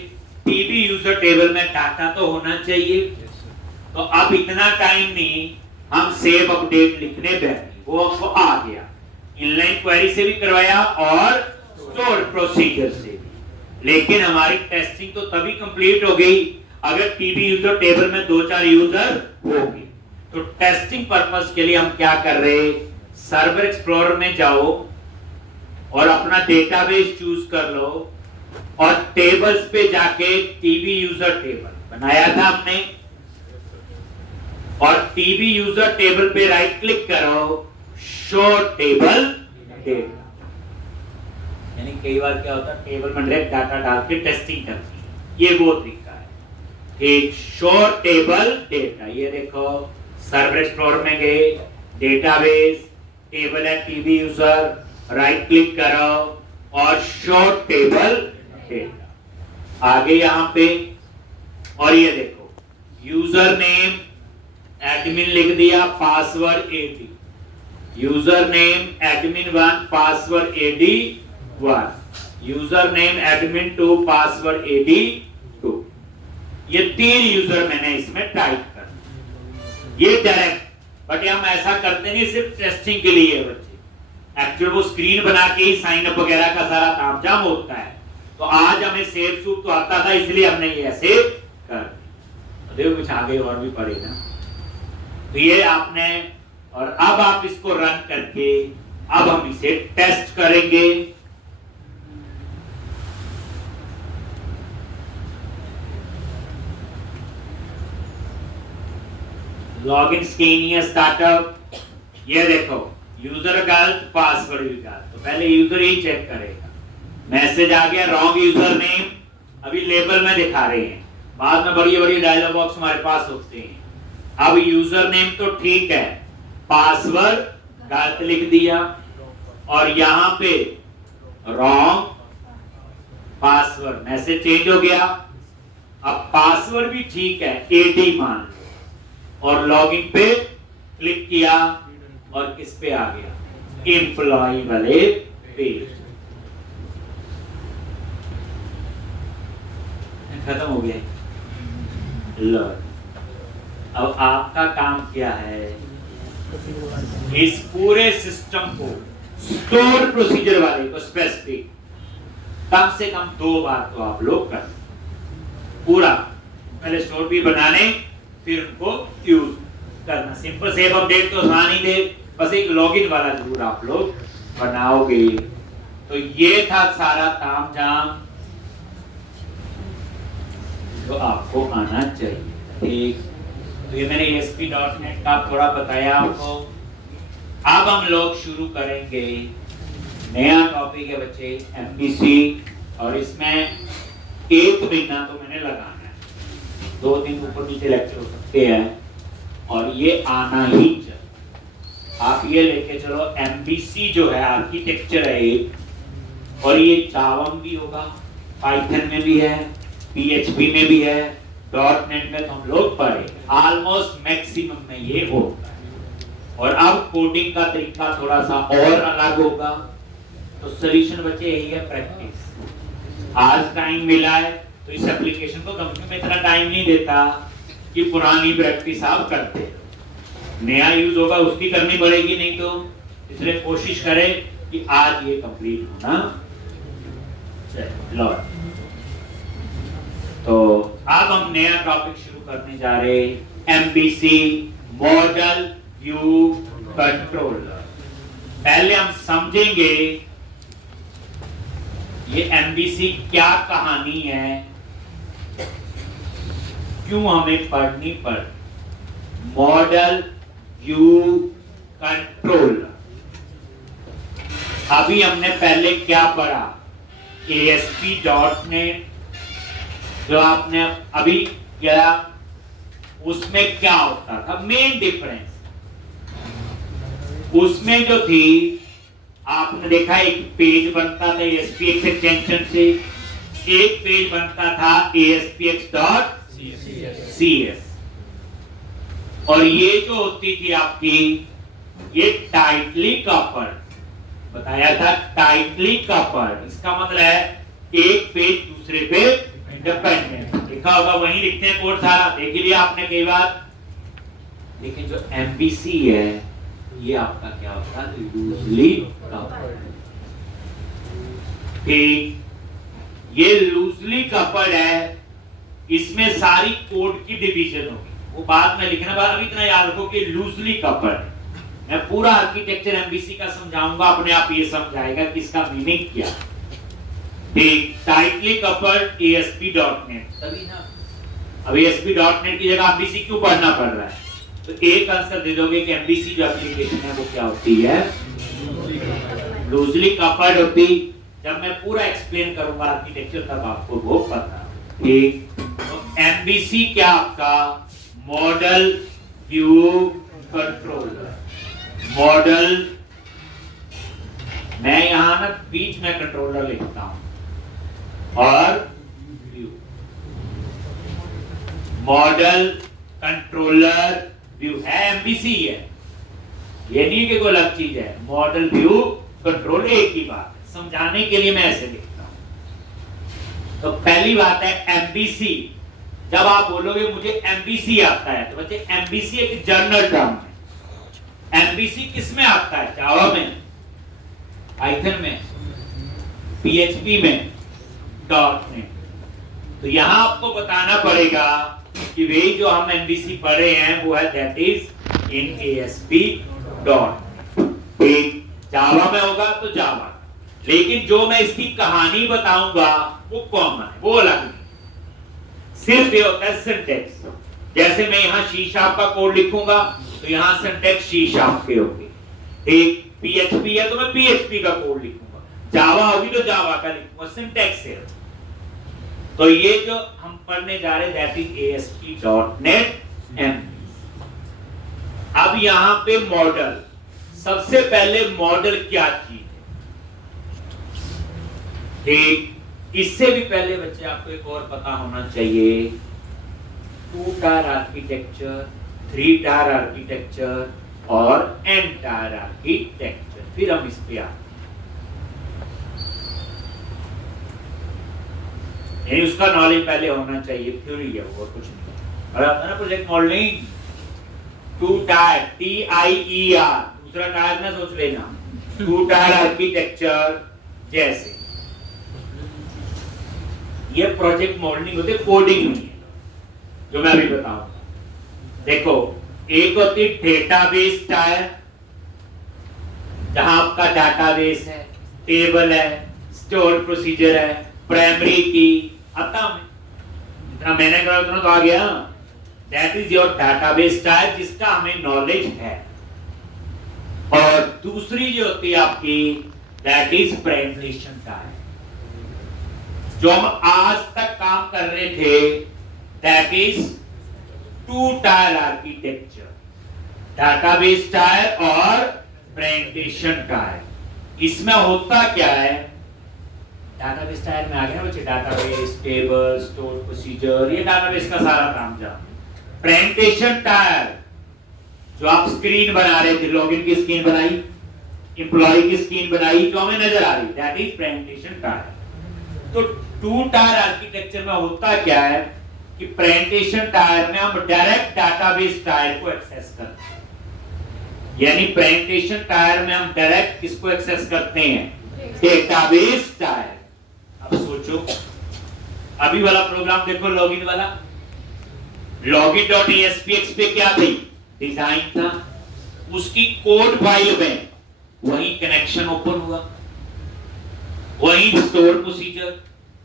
टीबी यूजर टेबल में डाटा तो होना चाहिए, तो अब इतना टाइम नहीं, हम सेव अपडेट लिखने बैठे, वो आपको आ गया, इनलाइन क्वेरी से भी करवाया और स्टोर प्रोसीजर से भी। लेकिन हमारी टेस्टिंग तो तभी कंप्लीट हो गई अगर टीबी यूजर टेबल में 2-4 यूजर होंगे। तो टेस्टिंग पर्पस के लिए हम क्या कर रहे, सर्वर एक्सप्लोरर में जाओ और अपना डेटाबेस चूज कर लो, और टेबल्स पे जाके टीबी यूजर टेबल बनाया था हमने, और टीबी यूजर टेबल पे राइट क्लिक करो, शो टेबल डेटा। यानी कई बार क्या होता है टेबल में डायरेक्ट डाटा डाल के टेस्टिंग करती है, ये वो तरीका है। एक शो टेबल डेटा, ये देखो सर्वर एक्सप्लोरर में गए, डेटाबेस, टेबल है टीबी यूजर, राइट क्लिक करो और शो टेबल डेटा, आगे यहां पे, और ये देखो यूजर नेम एडमिन लिख दिया, password AD, user name admin 1 password AD 1, user name admin 2 password AD 2। ये 3 यूजर मैंने इसमें टाइप कर, ये डायरेक्ट, बट हम ऐसा करते नहीं, सिर्फ टेस्टिंग के लिए बच्चे, एक्चुअल वो स्क्रीन बना के ही साइन अप वगैरह का सारा तामझाम होता है। तो आज हमें सेव सूप तो आता था, इसलिए हमने ये ऐसे कर दिया। देखो कुछ आगे और भी पड़ेगा, तो ये आपने, और अब आप इसको रन करके अब हम इसे टेस्ट करेंगे। लॉगिन स्कैनियर स्टार्टअप, ये देखो यूजर गलत पासवर्ड भी गलत, तो पहले यूजर ही चेक करेगा। मैसेज आ गया रॉन्ग यूजर नेम, अभी लेबल में दिखा रहे हैं, बाद में बड़ी बड़ी डायलॉग बॉक्स हमारे पास होते हैं। अब यूजर नेम तो ठीक है, पासवर्ड गलत लिख दिया और यहाँ पे रॉन्ग पासवर्ड, मैसेज चेंज हो गया। अब पासवर्ड भी ठीक है, एडी मान लो, और लॉगिन पे क्लिक किया और किस पे आ गया, एम्प्लॉय वाले पेज, खत्म हो गया। लो अब आपका काम क्या है, इस पूरे सिस्टम को स्टोर प्रोसीजर वाले को स्पेसिफिक कम से कम 2 बार तो आप लोग कर, पूरा पहले स्टोर भी बनाने फिर उनको यूज करना। सिंपल सेव अपडेट तो आसान ही दे, बस एक लॉगिन वाला जरूर आप लोग बनाओगे। तो ये था सारा तामझाम तो आपको आना चाहिए, ठीक। तो ये मैंने ASP.NET का थोड़ा बताया आपको। अब हम लोग शुरू करेंगे नया टॉपिक है बच्चे, MVC, और इसमें 1 महीना तो मैंने लगाना है, 2 दिन ऊपर नीचे लेक्चर हो सकते हैं, और ये आना ही चाहिए। आप ये लेके चलो, MVC जो है आर्किटेक्चर है एक, और ये जावा में भी होगा, पाइथन में भी है, PHP में भी है, .NET में तो हम लोग पढ़े, ऑलमोस्ट मैक्सिमम में ये होगा। और अब कोडिंग का तरीका थोड़ा सा और अलग होगा। तो सॉल्यूशन बच्चे यही है, प्रैक्टिस। आज टाइम मिला है तो इस एप्लीकेशन को कंपनी में इतना टाइम नहीं देता कि पुरानी प्रैक्टिस आप करते, नया यूज होगा उसकी करनी पड़ेगी, नहीं तो इसलिए कोशिश करें कि आज ये कंप्लीट होना चाहिए। तो अब हम नया टॉपिक शुरू करने जा रहे हैं, MVC मॉडल व्यू कंट्रोलर। पहले हम समझेंगे ये MVC क्या कहानी है, क्यों हमें पढ़नी पड़, मॉडल व्यू कंट्रोलर। अभी हमने पहले क्या पढ़ा, ASP.NET जो आपने अभी किया, उसमें क्या होता था, मेन डिफरेंस उसमें जो थी, आपने देखा एक पेज बनता था ASPX एक्सटेंशन से, एक पेज बनता था ASPX.CS, और ये जो होती थी आपकी, ये टाइटली कपल्ड, बताया था टाइटली कपल्ड, इसका मतलब है एक पेज दूसरे पे डिपेंडेंट, लिखा होगा वहीं लिखते हैं कोड सारा, देख लिया आपने कई बार। लेकिन जो MVC है ये आपका क्या होता है, लूजली कपल्ड, ठीक। ये लूजली कपल्ड है, इसमें सारी कोड की डिवीजन होगी, वो बाद में लिखना, बाद अभी इतना याद रखो कि लूजली कपल्ड। मैं पूरा आर्किटेक्चर MVC का समझाऊंगा, अपने आप ये समझाएगा कि इसका मीनिंग क्या है, ठीक। टाइटली कपल्ड ASP.NET, तभी ना अब ASP.NEट की जगह MVC क्यों पढ़ना पड़ रहा है, तो एक आंसर दे दोगे कि MVC जो एप्लीकेशन है वो क्या होती है, लूजली कपल्ड होती। जब मैं पूरा एक्सप्लेन करूंगा आर्किटेक्चर तब आपको वो पता, ठीक। तो MVC क्या आपका, मॉडल व्यू कंट्रोलर। मॉडल, मैं यहां ना बीच में कंट्रोलर लिखता हूं, और व्यू, मॉडल कंट्रोलर व्यू है, MVC है, ये नहीं कि कोई अलग चीज है, मॉडल व्यू कंट्रोल एक ही बात, समझाने के लिए मैं ऐसे लिखता हूं। तो पहली बात है MVC, जब आप बोलोगे मुझे MVC आता है, तो बच्चे MVC एक जनरल टर्म है। MVC किस में आता है, जावा में, पाइथन में, PHP में, .NET। तो यहां आपको बताना पड़ेगा कि वे जो हम MVC पढ़े हैं वो है दैट इज इन ASP.NET, जावा में होगा तो जावा, लेकिन जो मैं इसकी कहानी बताऊंगा वो कॉमन है, वो अलग नहीं, सिर्फ ये होता है सिंटैक्स, जैसे मैं यहाँ सी शार्प का कोड लिखूंगा तो यहाँ सिंटैक्स सी शार्प के होंगे। एक पीएचपी है तो मैं पीएचपी का कोड लिखूंगा, जावा होगी तो जावा का लिखूंगा, सिंटैक्स है। तो ये जो हम पढ़ने जा रहे हैं दैट इज ASP.NET M। अब यहाँ पे मॉडल, सबसे पहले मॉडल क्या चीज है, इससे भी पहले बच्चे आपको एक और पता होना चाहिए, 2 टायर आर्किटेक्चर, 3 टायर आर्किटेक्चर और N टायर आर्किटेक्चर। फिर हम इस पे आते हैं, उसका नॉलेज पहले होना चाहिए, थ्योरी है वो, कुछ नहीं। और अपना प्रोजेक्ट मॉडलिंग 2 टायर TIER, दूसरा टायर ना सोच लेना, 2 टायर आर्किटेक्चर जैसे ये प्रोजेक्ट मॉडलिंग होती है, कोडिंग नहीं है जो मैं अभी बताऊंगा। देखो, एक होती डेटाबेस टायर, जहां आपका डेटाबेस है, टेबल है, स्टोर प्रोसीजर है, प्राइमरी की, आता में जितना मैंने करा उतना तो आ गया। That is your database tyre जिसका हमें नॉलेज है। और दूसरी जो होती है आपकी दैट इज प्रेजेंटेशन टायर, जो हम आज तक काम कर रहे थे, that is 2 tier architecture, database tyre और प्रेजेंटेशन टायर। इसमें होता क्या है, डेटाबेस टायर में आ गया बच्चे, डेटाबेस, टेबल, स्टोर प्रोसीजर, ये डेटाबेस का सारा काम जाना। प्रेजेंटेशन टायर, जो आप स्क्रीन बना रहे थे, लॉगिन की स्क्रीन बनाई, एम्प्लॉय की स्क्रीन बनाई, जो हमें नजर आ रही, दैट इज प्रेजेंटेशन टायर। तो 2 टायर आर्किटेक्चर में होता क्या है कि प्रेजेंटेशन टायर में हम डायरेक्ट डेटाबेस टायर को एक्सेस करते हैं, यानी प्रेजेंटेशन टायर में हम डायरेक्ट किसको एक्सेस करते हैं, डेटाबेस टायर। अब सोचो, अभी वाला प्रोग्राम देखो, लॉगिन वाला, login.aspx पे क्या थी, डिजाइन था, उसकी कोड फाइल में वही कनेक्शन ओपन हुआ, वही स्टोर प्रोसीजर,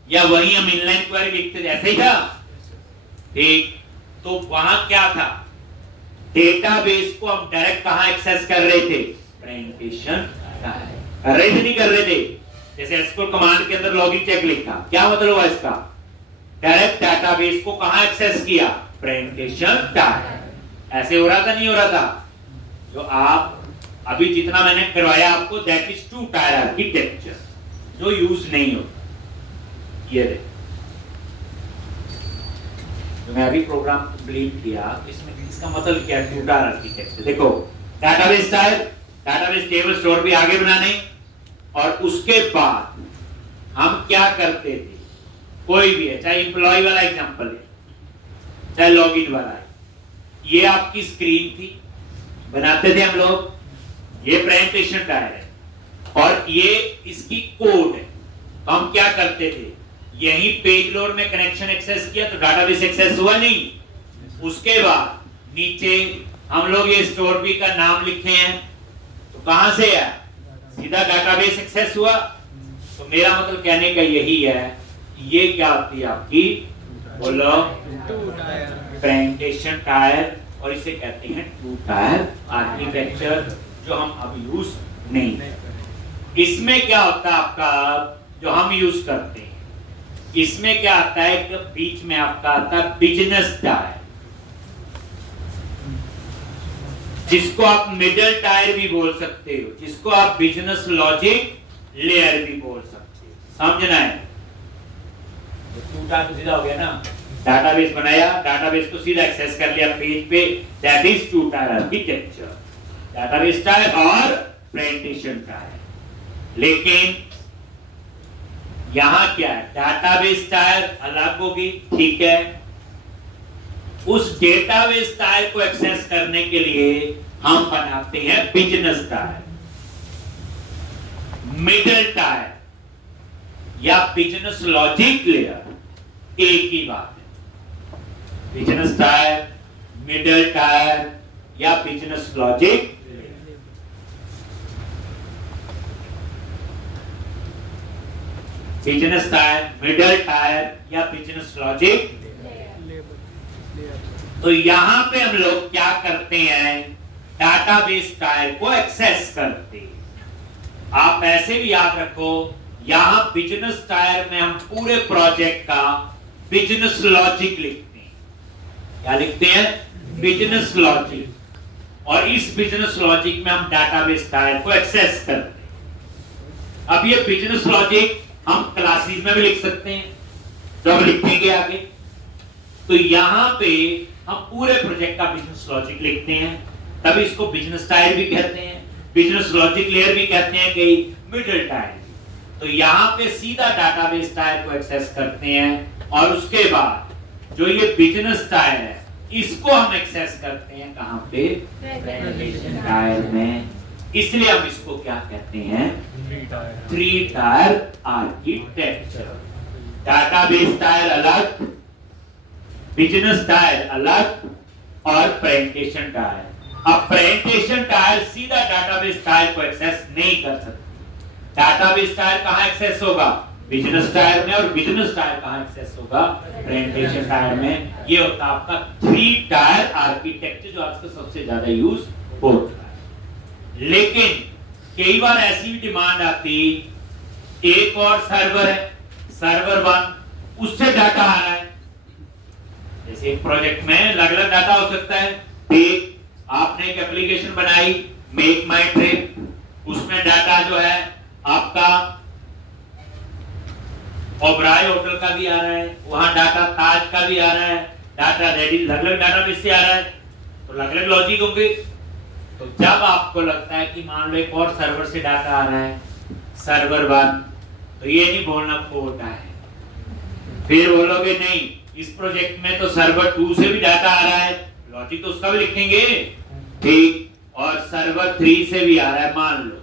या वही हम इनलाइन क्वेरी लिखते थे, ऐसे ही था, ठीक। तो वहां क्या था, डेटाबेस को हम डायरेक्ट कहां एक्सेस कर रहे थे, प्रेजेंटेशन कर रहे थे, नहीं कर रहे थे। जैसे एसक्यूएल कमांड के अंदर लॉगिन चेक लिखा, क्या मतलब हुआ इसका, डायरेक्ट डेटाबेस को कहां एक्सेस किया, प्रेजेंटेशन टायर। ऐसे हो रहा था, नहीं हो रहा था। जो आप अभी जितना मैंने करवाया आपको, दैट इज 2 टायर आर्किटेक्चर, जो यूज नहीं होता। ये देखो, तो मैं अभी प्रोग्राम कंप्लीट किया, इसमें इसका मतलब क्या है, 2 टायर आर्किटेक्चर। देखो, database tyre, database table store भी आगे बनाने, और उसके बाद हम क्या करते थे, कोई भी है, चाहे एम्प्लॉय वाला एग्जांपल है, चाहे लॉगिन वाला है, ये आपकी स्क्रीन थी, बनाते थे हम लोग, ये प्रेजेंटेशन टायर है, और ये इसकी कोड है। तो हम क्या करते थे, यही पेज लोड में कनेक्शन एक्सेस किया तो डेटाबेस एक्सेस हुआ नहीं, उसके बाद नीचे हम लोग ये स्टोर बी का नाम लिखे हैं, तो कहां से है, सीधा डेटाबेस एक्सेस हुआ। तो मेरा मतलब कहने का यही है, ये क्या होती है आपकी, बोलो, प्रेजेंटेशन टायर, और इसे कहते हैं 2 टायर आर्किटेक्चर, जो हम अब यूज नहीं। इसमें क्या होता है आपका, जो हम यूज करते हैं, इसमें क्या आता है कि बीच में आपका आता है बिजनेस टायर, जिसको आप मिडिल टायर भी बोल सकते हो, जिसको आप बिजनेस लॉजिक लेयर भी बोल सकते हो, समझना है। 2 टायर तो सीधा हो गया ना, डेटाबेस बनाया, डेटाबेस को सीधा एक्सेस कर लिया पेज पे, that is 2 tier architecture, database tyre और प्रेजेंटेशन टायर। लेकिन यहां क्या है, डेटाबेस टायर अलग होगी, ठीक है। उस डेटाबेस टायर को एक्सेस करने के लिए हम बनाते हैं बिजनेस टायर, मिडिल टायर या बिजनेस लॉजिक लेयर, एक ही बात है। बिजनेस टायर, मिडिल टायर या business logic, business tyre, middle tyre या बिजनेस लॉजिक, तो यहां पे हम लोग क्या करते हैं, डाटाबेस टायर को एक्सेस करते हैं। आप ऐसे भी याद रखो, यहां बिजनेस टायर में हम पूरे प्रोजेक्ट का बिजनेस लॉजिक लिखते हैं। क्या लिखते हैं? Business logic. और इस बिजनेस लॉजिक में हम डाटाबेस टायर को एक्सेस करते हैं। अब ये बिजनेस लॉजिक हम क्लासेस में भी लिख सकते हैं, जो हम लिखेंगे आगे। तो यहां पे हम पूरे प्रोजेक्ट का बिजनेस लॉजिक लिखते हैं, तभी इसको बिजनेस टायर भी कहते हैं, बिजनेस लॉजिक लेयर भी कहते हैं, कि मिडिल टायर। तो यहां पे सीधा डाटाबेस टायर को एक्सेस करते हैं, और उसके बाद जो ये बिजनेस टायर है इसको हम एक्सेस करते हैं कहां पे? प्रेजेंटेशन टायर में। इसलिए हम इसको क्या कहते हैं? Three tier architecture. Database tyre अलग, बिजनेस टायर अलग, और प्रेजेंटेशन टायर। अब प्रेजेंटेशन टायर सीधा डाटाबेस टायर को एक्सेस नहीं कर सकता। डाटाबेस टायर कहां एक्सेस होगा? बिजनेस टायर में। और बिजनेस टायर कहां एक्सेस होगा? प्रेजेंटेशन टायर में। ये होता है आपका थ्री टायर आर्किटेक्चर, जो आजकल सबसे ज्यादा यूज होता है। लेकिन कई बार ऐसी भी डिमांड आती, एक और सर्वर है, सर्वर 1, उससे डाटा आ रहा है। जैसे एक प्रोजेक्ट में अलग अलग डाटा हो सकता है। एक आपने एक एप्लीकेशन बनाई, मेक माई ट्रिप, उसमें डाटा जो है आपका ओबराय होटल का भी आ रहा है, वहां डाटा ताज का भी आ रहा है, डाटा रेडी अलग अलग डाटाबेस से आ रहा है, तो अलग अलग लॉजिक होंगे। तो जब आपको लगता है कि मान लो एक और सर्वर से डाटा आ रहा है, सर्वर 1, तो ये नहीं बोलना खोटा है, फिर बोलोगे नहीं इस प्रोजेक्ट में तो सर्वर 2 से भी डाटा आ रहा है, लॉजिक तो उसका भी लिखेंगे, ठीक, और सर्वर 3 से भी आ रहा है मान लो,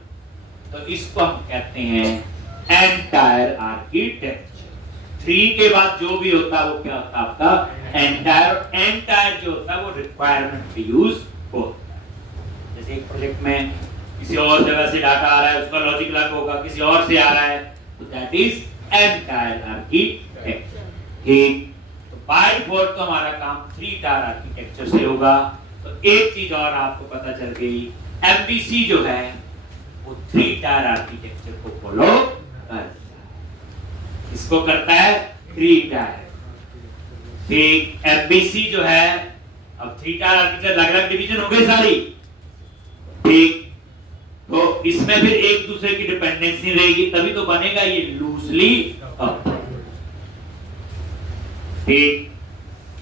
तो इसको हम कहते हैं एंटायर आर्किटेक्चर। 3 के बाद जो भी होता है वो क्या होता है आपका? एंटायर। एंटायर जो होता है वो रिक्वायरमेंट पे यूज होता है। जैसे एक प्रोजेक्ट में किसी और जगह से डाटा आ रहा है, उसका लॉजिक अलग होगा, किसी और से आ रहा है, तो दैट इज एंटायर आर्किटेक्चर। ठीक, तो बाय डिफॉल्ट तो हमारा काम 3 टायर आर्किटेक्चर से होगा। तो एक चीज और आपको पता चल गई, एमबीसी जो है वो 3 टायर आर्किटेक्चर को फॉलो करता है। इसको करता है 3 टायर। ठीक, एमबीसी जो है, अब 3 टायर आर्किटेक्चर अलग अलग डिवीजन हो गई सारी, ठीक, तो इसमें फिर एक दूसरे की डिपेंडेंसी रहेगी, तभी तो बनेगा ये लूजली कप। ठीक,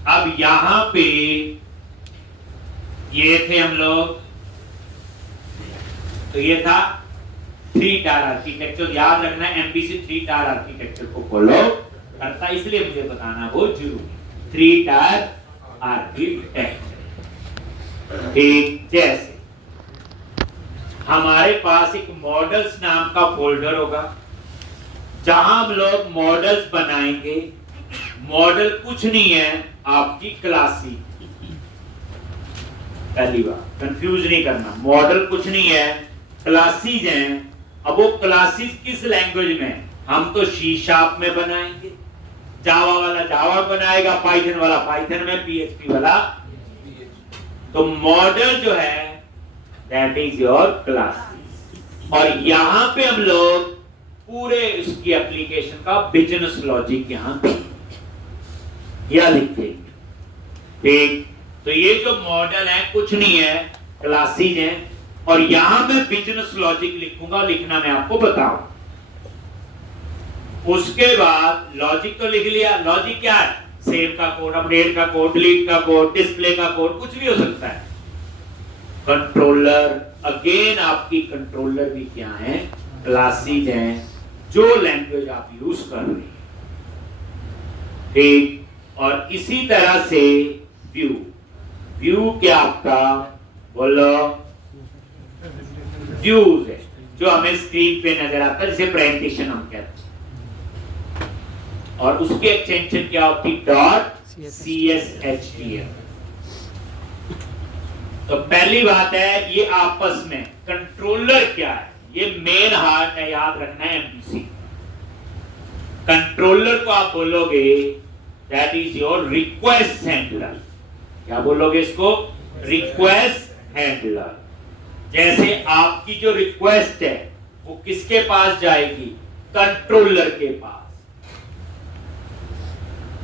अब यहां पे ये थे हम लोग, तो ये था 3 टायर आर्किटेक्चर। याद रखना एमबीसी 3 टायर आर्किटेक्चर को फॉलो करता, इसलिए मुझे बताना वो जरूरी। 3 टायर आर्किटेक्चर। ठीक, जैसे हमारे पास एक मॉडल्स नाम का फोल्डर होगा, जहां हम लोग मॉडल्स बनाएंगे। मॉडल कुछ नहीं है, आपकी क्लासी। पहली बात कंफ्यूज नहीं करना, मॉडल कुछ नहीं है, क्लासेस हैं। अब वो क्लासेस किस लैंग्वेज में? हम तो सी शार्प में बनाएंगे, जावा वाला जावा बनाएगा, पाइथन वाला पाइथन में, पीएचपी वाला। तो मॉडल जो है दैट इज योर क्लास। और यहां पे हम लोग पूरे उसकी एप्लीकेशन का बिजनेस लॉजिक यहां पे या लिखते हैं। ठीक, तो ये जो मॉडल है कुछ नहीं है, क्लासेस हैं, और यहां मैं बिजनेस लॉजिक लिखूंगा, लिखना मैं आपको बताऊं। उसके बाद लॉजिक तो लिख लिया, लॉजिक क्या है? सेव का कोड, अपडेट का कोड, डिलीट का कोड, डिस्प्ले का कोड, कुछ भी हो सकता है। कंट्रोलर, अगेन आपकी कंट्रोलर भी क्या है? क्लासेस हैं, जो लैंग्वेज आप यूज कर रहे हैं। ठीक, और इसी तरह से व्यू। व्यू क्या आपका? बोलो, व्यूज है जो हमें स्क्रीन पे नजर आता है, जिसे प्रेजेंटेशन हम कहते हैं। और उसकी एक्सटेंशन क्या होती? .cshtml। तो पहली बात है, ये आपस में कंट्रोलर क्या है? ये मेन हार्ट है, याद रखना है एमबीसी। कंट्रोलर को आप बोलोगे that is your request handler. क्या बोलोगे इसको? Request handler. जैसे आपकी जो रिक्वेस्ट है वो किसके पास जाएगी? कंट्रोलर के पास।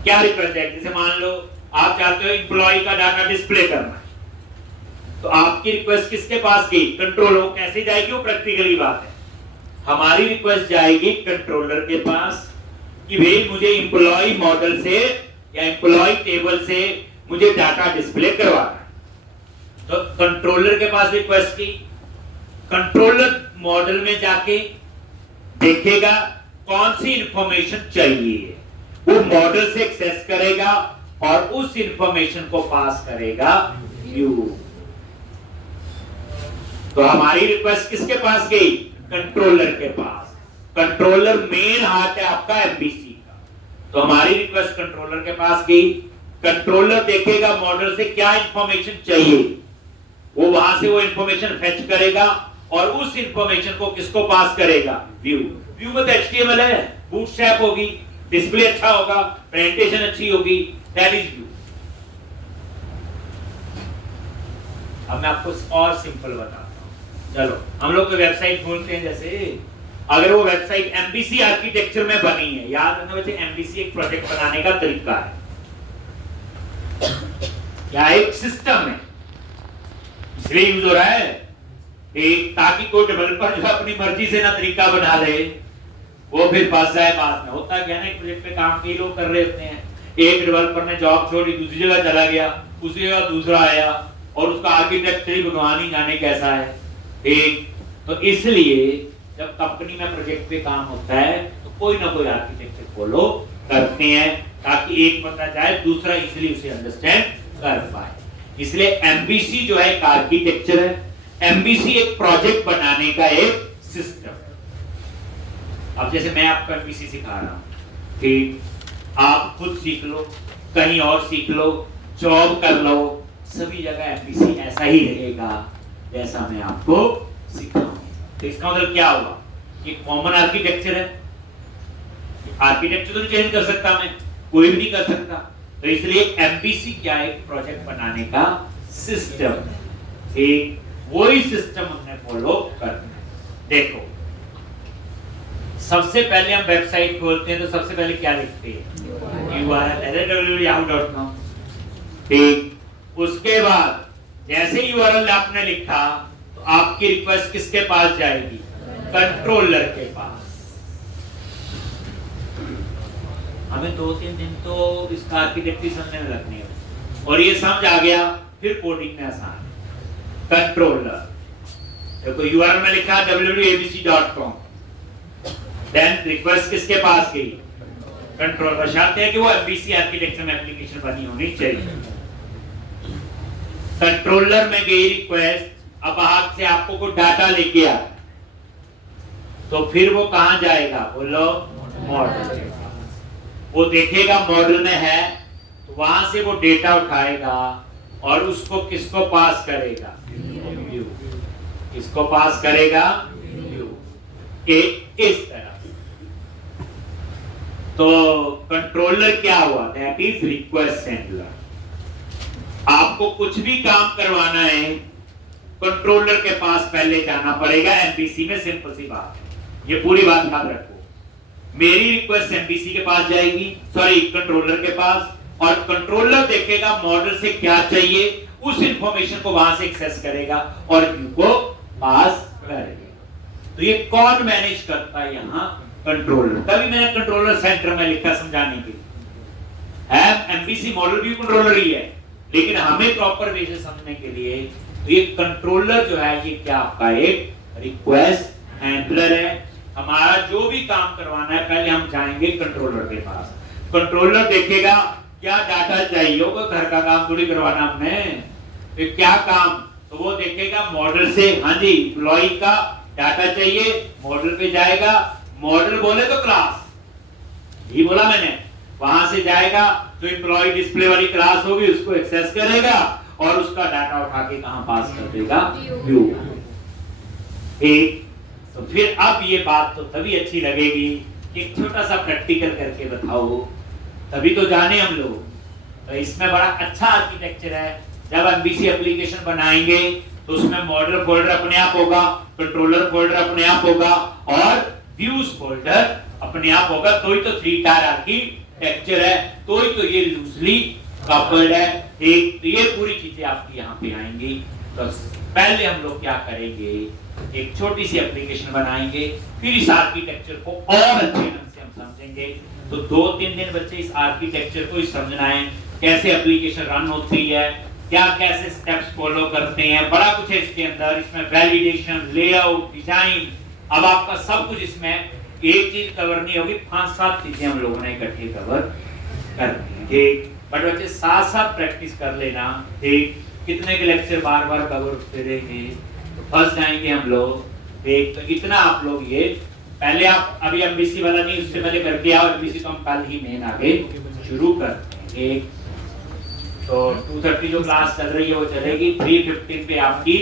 क्या रिक्वेस्ट है? जैसे मान लो आप चाहते हो एम्प्लॉय का डाटा डिस्प्ले करना, तो आपकी रिक्वेस्ट किसके पास गई? कंट्रोलर। वो कैसे जाएगी? वो प्रैक्टिकली बात है। हमारी रिक्वेस्ट जाएगी कंट्रोलर के पास कि भाई मुझे एम्प्लॉय मॉडल से या एम्प्लॉय टेबल से मुझे डाटा डिस्प्ले करवाना है। तो कंट्रोलर के पास रिक्वेस्ट की, कंट्रोलर मॉडल में जाके देखेगा कौन सी इंफॉर्मेशन चाहिए, वो मॉडल से एक्सेस करेगा और उस इंफॉर्मेशन को पास करेगा व्यू। तो हमारी रिक्वेस्ट किसके पास गई? कंट्रोलर के पास। कंट्रोलर मेन हाथ है आपका एमबीसी का, तो हमारी रिक्वेस्ट कंट्रोलर के पास गई। कंट्रोलर देखेगा मॉडल से क्या इंफॉर्मेशन चाहिए, वो वहां से वो इंफॉर्मेशन फेच करेगा और उस इंफॉर्मेशन को किसको पास करेगा? व्यू। व्यू में तो एचटीएमएल है, बूटस्ट्रैप होगी, डिस्प्ले अच्छा होगा, प्रेजेंटेशन अच्छी होगी, दैट इज व्यू। अब मैं आपको और सिंपल बताता हूं। चलो हम लोग तो वेबसाइट खोलते हैं, जैसे अगर वो वेबसाइट एमबीसी आर्किटेक्चर में बनी है, याद रखना बच्चे, एमबीसी एक प्रोजेक्ट बनाने का तरीका है या एक सिस्टम है, इसलिए यूज हो रहा है ताकि कोई डेवलपर जो अपनी मर्जी से ना तरीका बना ले वो फिर फंस जाए बाद में। होता क्या है ना, एक प्रोजेक्ट पे काम कई लोग कर रहे होते हैं, एक डेवलपर ने जॉब छोड़ी दूसरी जगह चला गया, उसी जगह दूसरा आया और उसका आर्किटेक्चर ही भगवान ही जाने कैसा है। ठीक, तो इसलिए जब कंपनी में प्रोजेक्ट पे काम होता है तो कोई ना कोई आर्किटेक्चर फॉलो करते हैं ताकि एक बंदा जाए दूसरा इजीली उसे अंडरस्टैंड कर पाए। इसलिए एमबीसी जो है एक आर्किटेक्चर है, एमबीसी एक प्रोजेक्ट बनाने का एक सिस्टम है। अब जैसे मैं आपको एमबीसी सिखा रहा हूं, ठीक, आप खुद सीख लो, कहीं और सीख लो, जॉब कर लो, सभी जगह एमबीसी ऐसा ही रहेगा जैसा मैं आपको सिखाऊंगा। तो इसका मतलब क्या हुआ? ये कॉमन आर्किटेक्चर है, आर्किटेक्चर तो चेंज कर सकता मैं, कोई भी नहीं कर सकता। तो इसलिए एमबीसी क्या है? एक प्रोजेक्ट बनाने का सिस्टम है, ठीक, वही सिस्टम हमने फॉलो करना है। देखो सबसे पहले हम वेबसाइट खोलते हैं तो सबसे पहले क्या लिखते हैं? url, ठीक। उसके बाद जैसे यूआरएल आपने लिखा तो आपकी रिक्वेस्ट किसके पास जाएगी? कंट्रोलर के पास। हमें 2-3 दिन तो इसका आर्किटेक्चर समझने में लगने है और ये समझ आ गया फिर कोडिंग में आसान है। कंट्रोलर देखो यूआरएल में लिखा www.abc.com, देन रिक्वेस्ट किसके पास गई? कंट्रोलर। चाहते हैं कि वो एमबीसी आर्किटेक्चर में एप्लीकेशन बनी होनी चाहिए। कंट्रोलर में गई रिक्वेस्ट, अब बाहर से आपको कोई डाटा लेके आ तो फिर वो कहां जाएगा? बोलो मॉडल। वो देखेगा मॉडल में है तो वहां से वो डेटा उठाएगा और उसको किसको पास करेगा? व्यू। किसको पास करेगा? व्यू। इस तरह। तो कंट्रोलर क्या हुआ? That is request handler. आपको कुछ भी काम करवाना है कंट्रोलर के पास पहले जाना पड़ेगा। एमबीसी में सिंपल सी बात है, ये पूरी बात याद रखो। मेरी रिक्वेस्ट एमबीसी के पास जाएगी, सॉरी कंट्रोलर के पास, और कंट्रोलर देखेगा मॉडल से क्या चाहिए, उस इंफॉर्मेशन को वहां से एक्सेस करेगा और व्यू को पास करेगा। तो ये कौन मैनेज करता है? यहाँ कंट्रोलर। तभी मैंने कंट्रोलर सेंटर में लिखा समझाने के लिए। एमबीसी मॉडल भी कंट्रोलर ही है, लेकिन हमें प्रॉपर वे से समझने के लिए तो ये कंट्रोलर जो है ये क्या आपका एक रिक्वेस्ट हैंडलर है। हमारा जो भी काम करवाना है पहले हम जाएंगे कंट्रोलर के पास। कंट्रोलर देखेगा क्या डाटा चाहिए, होगा घर का काम थोड़ी करवाना हमने, तो क्या काम, तो वो देखेगा मॉडल से, हाँ जी एम्प्लॉय का डाटा चाहिए, मॉडल पे जाएगा, मॉडल बोले तो क्लास, ये बोला मैंने, वहां से जाएगा जो एम्प्लॉय डिस्प्ले वाली क्लास होगी उसको एक्सेस करेगा और उसका डाटा उठा के कहां पास कर देगा? व्यू। तो फिर अब ये बात तो तभी अच्छी लगेगी कि एक छोटा सा प्रैक्टिकल करके बताओ, तभी तो जाने हम लोग। तो इसमें बड़ा अच्छा आर्किटेक्चर है। जब एमबीसी एप्लीकेशन बनाएंगे तो उसमें मॉडल फोल्डर अपने आप होगा, कंट्रोलर फोल्डर अपने आप होगा और व्यूज फोल्डर अपने आप होगा। तो ही तो 3 टायर आर्किटेक्चर है, तो ही तो ये लूजली कपल्ड है। एक तो ये पूरी चीजें आपकी यहाँ पे आएंगी। तो पहले हम लोग क्या करेंगे, एक छोटी सी एप्लीकेशन बनाएंगे, फिर इस आर्किटेक्चर को और अच्छे ढंग से हम समझेंगे। तो 2-3 दिन बच्चे इस आर्किटेक्चर को ही समझना है, कैसे एप्लीकेशन रन होती है, क्या कैसे स्टेप्स फॉलो करते हैं, बड़ा कुछ है इसके अंदर। इसमें वैलिडेशन, लेआउट, डिजाइन, अब आपका सब कुछ इसमें एक चीज कवर नहीं होगी, 5-7 चीजें हम लोगों ने इकट्ठे कवर करनी है। ठीक, बट बच्चे साथ साथ प्रैक्टिस कर लेना। ठीक, कितने के लेक्चर बार बार कवर करेंगे तो फंस जाएंगे हम लोग। ठीक, तो इतना आप लोग ये पहले आप अभी एमबीसी वाला नहीं, उससे पहले करके आओ। एमबीसी तो हम कल ही मेन आगे शुरू करते हैं। तो 2:30 जो क्लास चल रही है वो चलेगी, 3:15 पे आपकी